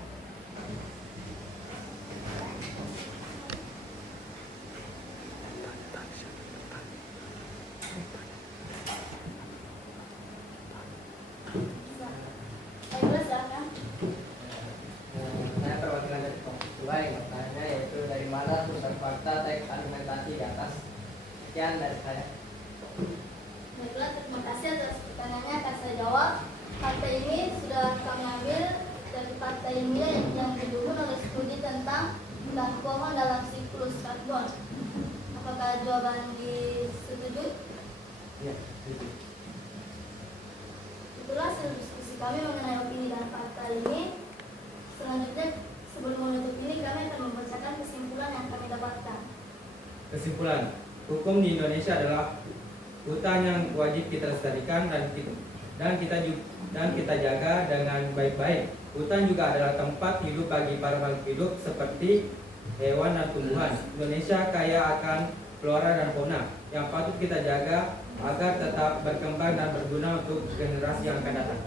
Sekian dari saya. Baiklah, terima kasih atas pertanyaannya akan saya jawab. Fakta ini sudah kami ambil dari fakta ilmiah yang didukung oleh studi tentang tingkat pohon dalam siklus karbon. Apakah jawaban disetujui? Ya. Itulah hasil diskusi kami mengenai opini dan fakta ini. Selanjutnya, sebelum menutup ini, kami akan membacakan kesimpulan yang kami dapatkan. Kesimpulan, hukum di Indonesia adalah hutan yang wajib kita lestarikan dan kita jaga dengan baik-baik. Hutan juga adalah tempat hidup bagi para makhluk hidup seperti hewan dan tumbuhan. Indonesia kaya akan flora dan fauna yang patut kita jaga agar tetap berkembang dan berguna untuk generasi yang akan datang.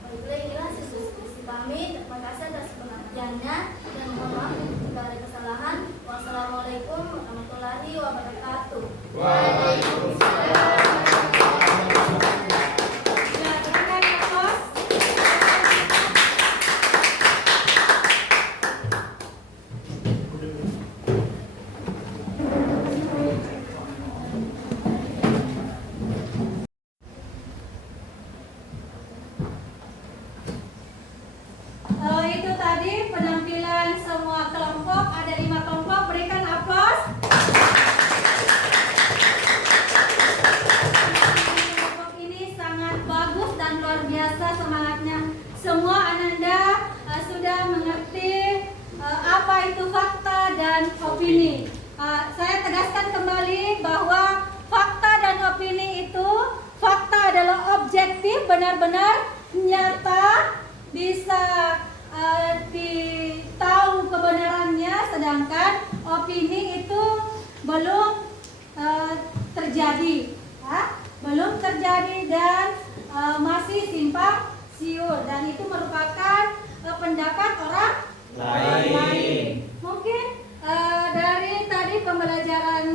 Baiklah, inilah hasil diskusi kami. Terima kasih atas pengertiannya dan mohon maaf jika ada kesalahan. Wassalamualaikum warahmatullahi wabarakatuh. Ya, berikan aplaus. Itu tadi penampilan semua kelompok, ada 5 kelompok, berikan aplaus. Kelompok ini sangat bagus dan luar biasa semangatnya. Semua Ananda sudah mengerti apa itu fakta dan opini. Saya tegaskan kembali bahwa fakta dan opini itu, fakta adalah objektif, benar-benar nyata, bisa tahu kebenarannya, sedangkan opini itu belum terjadi, belum terjadi dan masih simpang siur, dan itu merupakan pendapat orang lain. Mungkin dari tadi pembelajaran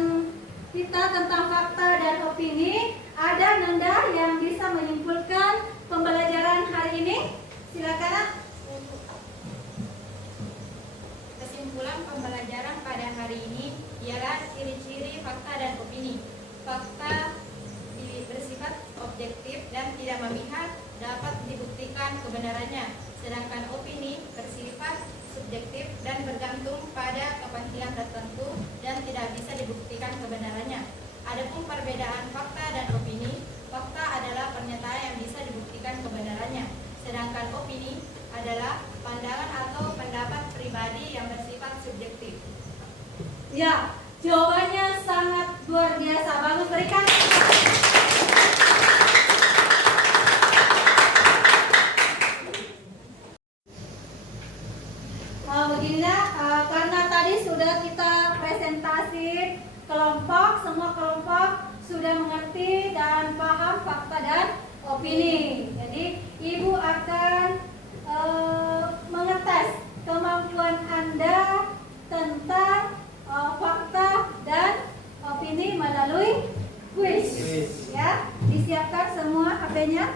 kita tentang fakta dan opini, ada Nanda yang bisa menyimpulkan pembelajaran hari ini? Silakan. Kesimpulan pembelajaran pada hari ini ialah ciri-ciri fakta dan opini. Fakta bersifat objektif dan tidak memihak, dapat dibuktikan kebenarannya. Sedangkan opini bersifat subjektif dan bergantung pada kepentingan tertentu dan tidak bisa dibuktikan kebenarannya. Adapun perbedaan fakta dan opini, fakta adalah pernyataan yang bisa dibuktikan kebenarannya. Sedangkan opini adalah pandangan atau pendapat pribadi yang bersifat subjektif. Ya, jawabannya sangat luar biasa. Bagus, berikan. Beginilah, karena tadi sudah kita presentasi kelompok, semua kelompok sudah mengerti dan paham fakta dan opini. Jadi Ibu akan mengetes kemampuan Anda tentang fakta dan opini melalui kuis. Ya, disiapkan semua HP-nya?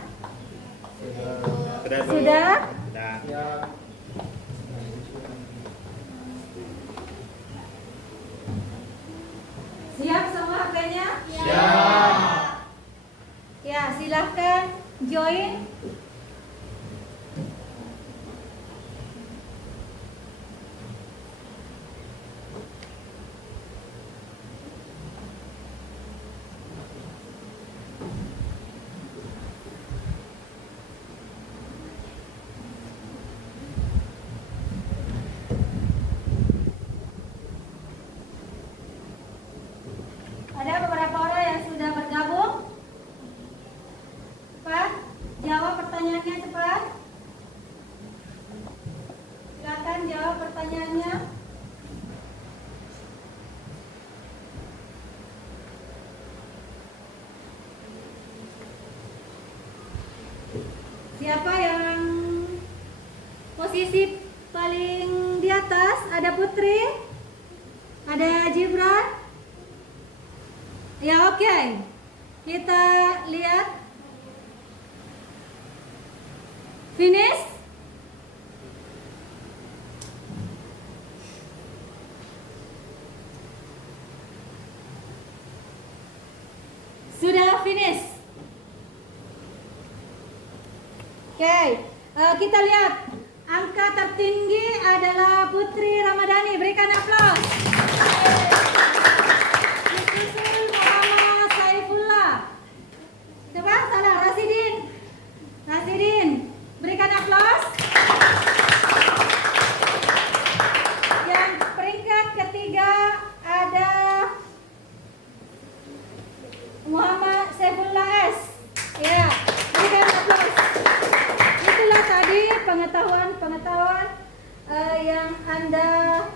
Sudah? Siap semua HP-nya? Siap. Ya, silahkan join. Ada beberapa orang yang sudah bergabung. Cepat, jawab pertanyaannya cepat. Silakan jawab pertanyaannya. Siapa yang posisi paling di atas? Ada Putri? Ada Gibran? Ya, oke. Kita lihat. Finish? Sudah finish? Oke, kita lihat angka tertinggi adalah Putri Ramadhani. Berikan aplaus. Disusul Muhammad Saifullah. Coba salah, Rasidin. Rasidin, berikan aplaus. Yang peringkat ketiga ada Muhammad Saifullah S. Ya, berikan aplaus. Itulah tadi pengetahuan yang Anda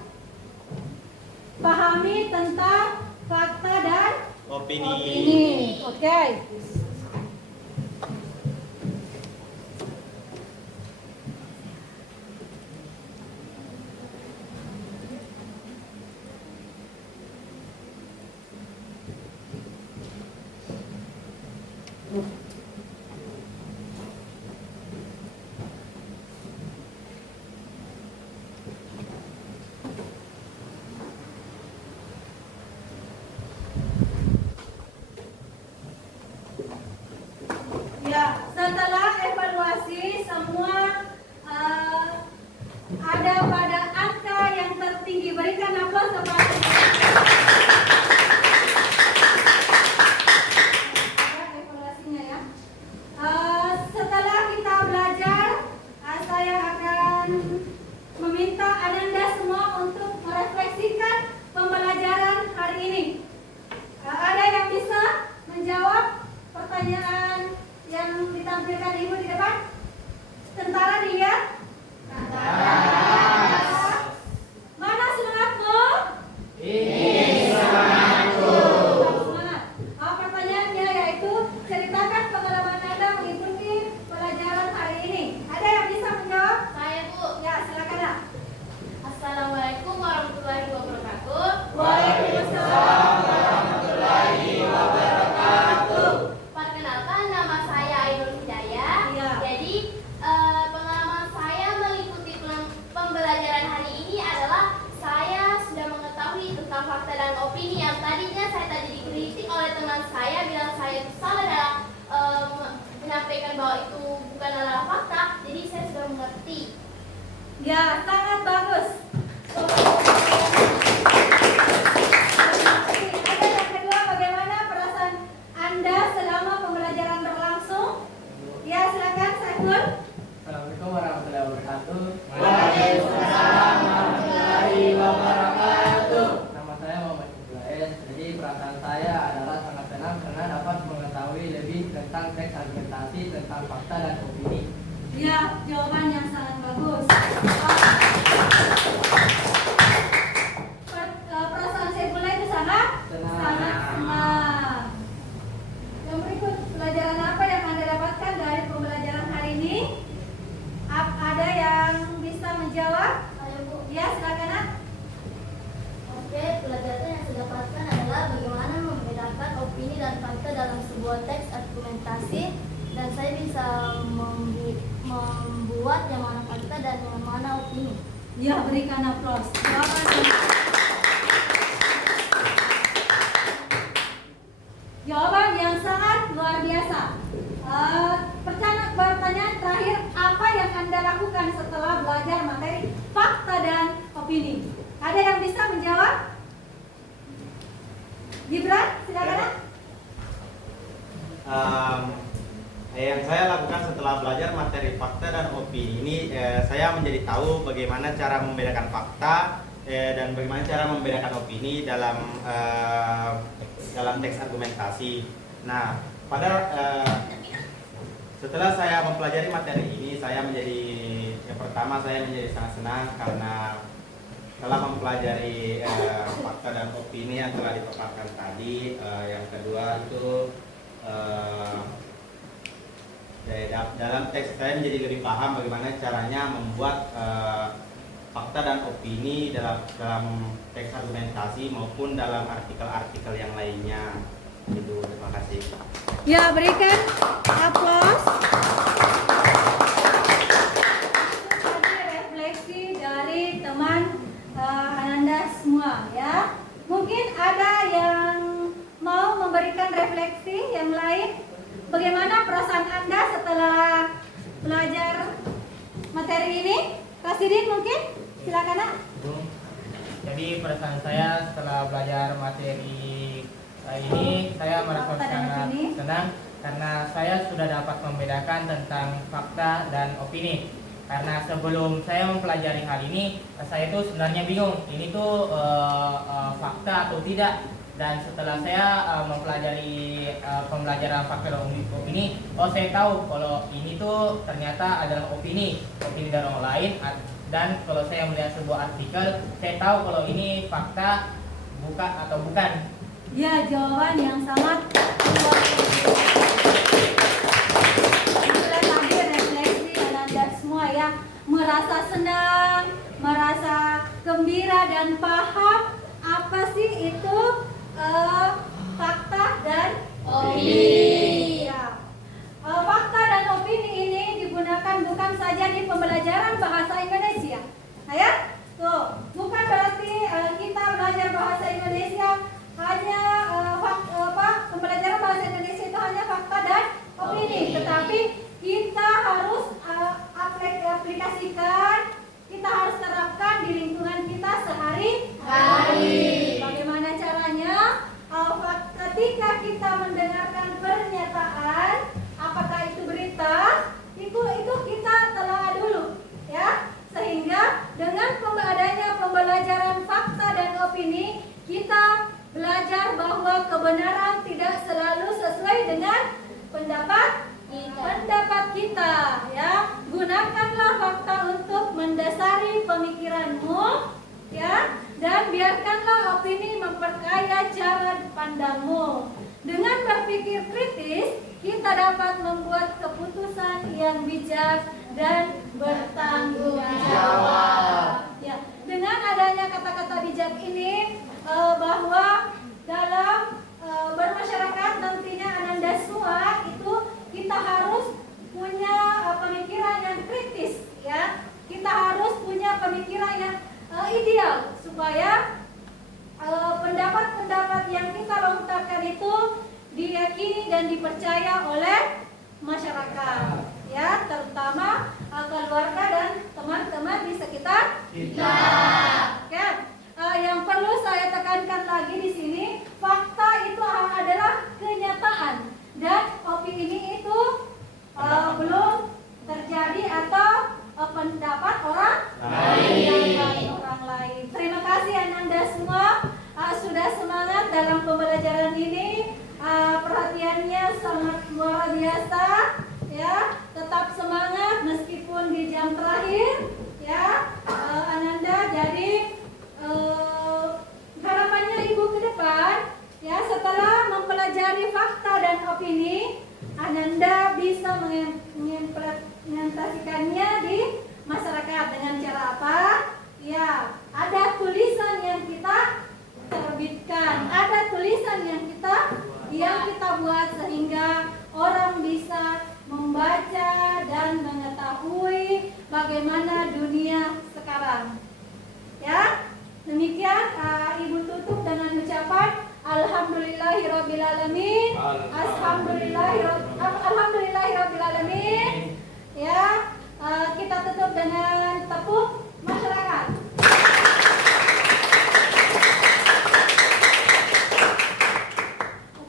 pahami tentang fakta dan opini. Oke. Ya, setelah evaluasi semua ada pada angka yang tertinggi. Berikan aplaus kepada evaluasinya ya. Setelah kita belajar, saya akan meminta Anda semua untuk merefleksikan pembelajaran hari ini. Ada yang bisa menjawab pertanyaan yang ditampilkan Ibu di depan? Tentara dilihat? Mana semangatmu? Ini semangatku. Semangat. Pertanyaannya yaitu ceritakan pengalaman Anda mengikuti pelajaran hari ini. Ada yang bisa menjawab? Saya, Bu. Ya, silakan. Nak. Assalamualaikum warahmatullahi wabarakatuh. Waalaikumsalam warahmatullahi wabarakatuh. Perkenalkan, nama saya Ainul Hidayah. Iya. Jadi pengalaman saya mengikuti pembelajaran hari ini adalah saya sudah mengetahui tentang fakta dan opini yang tadinya saya tadi dikritik oleh teman saya bilang saya itu salah dalam menyampaikan bahwa itu bukan adalah fakta. Jadi saya sudah mengerti. Ya, sangat bagus. Ada yang kedua, bagaimana perasaan Anda selama pembelajaran berlangsung? Ya, silakan Saiful. Assalamualaikum warahmatullahi wabarakatuh. Waalaikumsalam warahmatullahi wabarakatuh. Nama saya Muhammad Ibrahim. Jadi perasaan saya adalah sangat senang karena dapat mengetahui lebih tentang teks argumentasi, tentang fakta dan opini. Ya, jawaban yang sangat bagus. Perasaan Saifullah itu sangat Senang. sangat senang. Yang berikut, pelajaran apa yang Anda dapatkan dari pembelajaran hari ini? Ada yang bisa menjawab? Ayo, Bu. Ya, silakan. Nak. Oke, pelajaran yang saya dapatkan adalah bagaimana membedakan opini dan fakta dalam sebuah teks argumentasi, dan saya bisa membuat yang mana fakta dan yang mana opini. Ya, berikan aplaus. Jawaban yang sangat luar biasa. Pertanyaan terakhir, apa yang Anda lakukan setelah belajar materi fakta dan opini? Ada yang bisa menjawab? Gibran, silakan. Nak. Yang saya lakukan setelah belajar materi fakta dan opini ini, saya menjadi tahu bagaimana cara membedakan fakta dan bagaimana cara membedakan opini dalam teks argumentasi. Nah, setelah saya mempelajari materi ini, yang pertama saya menjadi sangat senang karena telah mempelajari fakta dan opini yang telah dipaparkan tadi. Yang kedua itu dalam teks saya menjadi lebih paham bagaimana caranya membuat fakta dan opini dalam teks argumentasi maupun dalam artikel-artikel yang lainnya. Itu, terima kasih. Ya, berikan aplaus. Tadi refleksi dari teman Ananda semua ya. Mungkin ada yang mau memberikan refleksi ya. perasaan Anda setelah belajar materi ini? Rasidin mungkin? Silakan Nak. Jadi perasaan saya setelah belajar materi ini, saya merasa Fakta dan sangat opini. senang karena saya sudah dapat membedakan tentang fakta dan opini. Karena sebelum saya mempelajari hal ini, saya tuh sebenarnya bingung ini tuh fakta atau tidak. Dan setelah saya mempelajari pembelajaran fakta dan opini, saya tahu kalau ini tuh ternyata adalah opini dari orang lain. Dan kalau saya melihat sebuah artikel, saya tahu kalau ini fakta atau bukan. Ya, jawaban yang sangat luar biasa. Tadi refleksi Ananda semua ya, merasa senang, merasa gembira dan paham apa sih itu fakta dan opini. Ya. Fakta dan opini ini digunakan bukan saja di pembelajaran bahasa Indonesia. Nah ya, tuh bukan berarti kita belajar bahasa Indonesia hanya pembelajaran bahasa Indonesia itu hanya fakta dan opini, tetapi kita harus aplikasikan, kita harus terapkan di lingkungan kita sehari-hari. Bagaimana caranya? Ketika kita mendengarkan pernyataan, apakah itu berita, itu kita telah dulu, ya, sehingga dengan adanya pembelajaran fakta dan opini, kita belajar bahwa kebenaran tidak selalu sesuai dengan pendapat kita, ya. Gunakanlah fakta untuk mendasari pemikiranmu, ya, dan biarkanlah opini memperkaya cara pandangmu. Dengan berpikir kritis, kita dapat membuat keputusan yang bijak dan bertanggung jawab. Ya, dengan adanya kata-kata bijak ini, bahwa dalam bermasyarakat nantinya Ananda semua itu kita harus punya pemikiran yang kritis, ya. Kita harus punya pemikiran yang ideal supaya pendapat-pendapat yang kita lontarkan itu diyakini dan dipercaya oleh masyarakat, ya, terutama keluarga dan teman-teman di sekitar kita. Oke. Yang perlu saya tekankan lagi di sini, fakta itu adalah kenyataan dan opini itu belum terjadi atau pendapat orang lain. Terima kasih Ananda semua sudah semangat dalam pembelajaran ini. Perhatiannya sangat luar biasa, ya. Tetap semangat meskipun di jam terakhir, ya, Ananda. Jadi harapannya Ibu ke depan, ya, setelah mempelajari fakta dan opini, Ananda bisa mengimplementasikannya di masyarakat dengan cara apa? Ya, ada tulisan yang kita terbitkan, ada tulisan yang kita buat sehingga orang bisa membaca dan mengetahui bagaimana dunia sekarang. Ya, demikian Ibu tutup dengan ucapan Alhamdulillahirobbilalamin. Alhamdulillahirobbilalamin. Ya, kita tutup dengan tepuk masyarakat.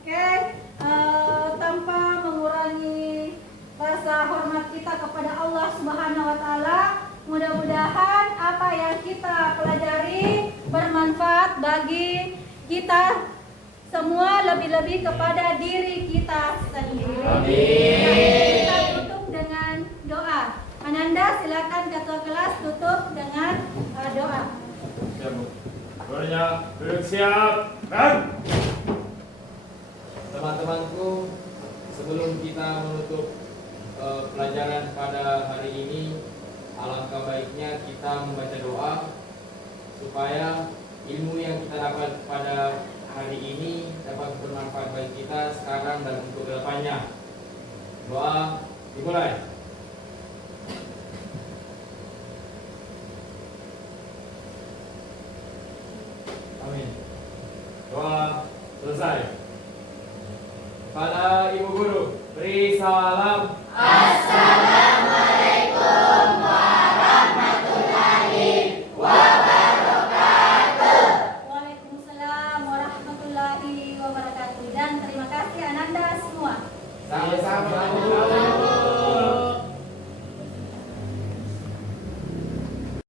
Oke, tanpa mengurangi rasa hormat kita kepada Allah Subhanahu wa taala, mudah-mudahan apa yang kita pelajari bermanfaat bagi kita semua, lebih-lebih kepada diri kita sendiri. Amin. Kita tutup dengan doa. Ananda, silakan ketua kelas tutup dengan doa. Bersiap, kan? Teman-temanku, sebelum kita menutup pelajaran pada hari ini, alangkah baiknya kita membaca doa supaya ilmu yang kita dapat pada hari ini dapat bermanfaat bagi kita sekarang dan untuk kedepannya. Doa dimulai. Amin. Doa selesai. Pada Ibu Guru, beri salam. Waalaikumsalam warahmatullahi wabarakatuh. Dan terima kasih Ananda semua. Sama-sama.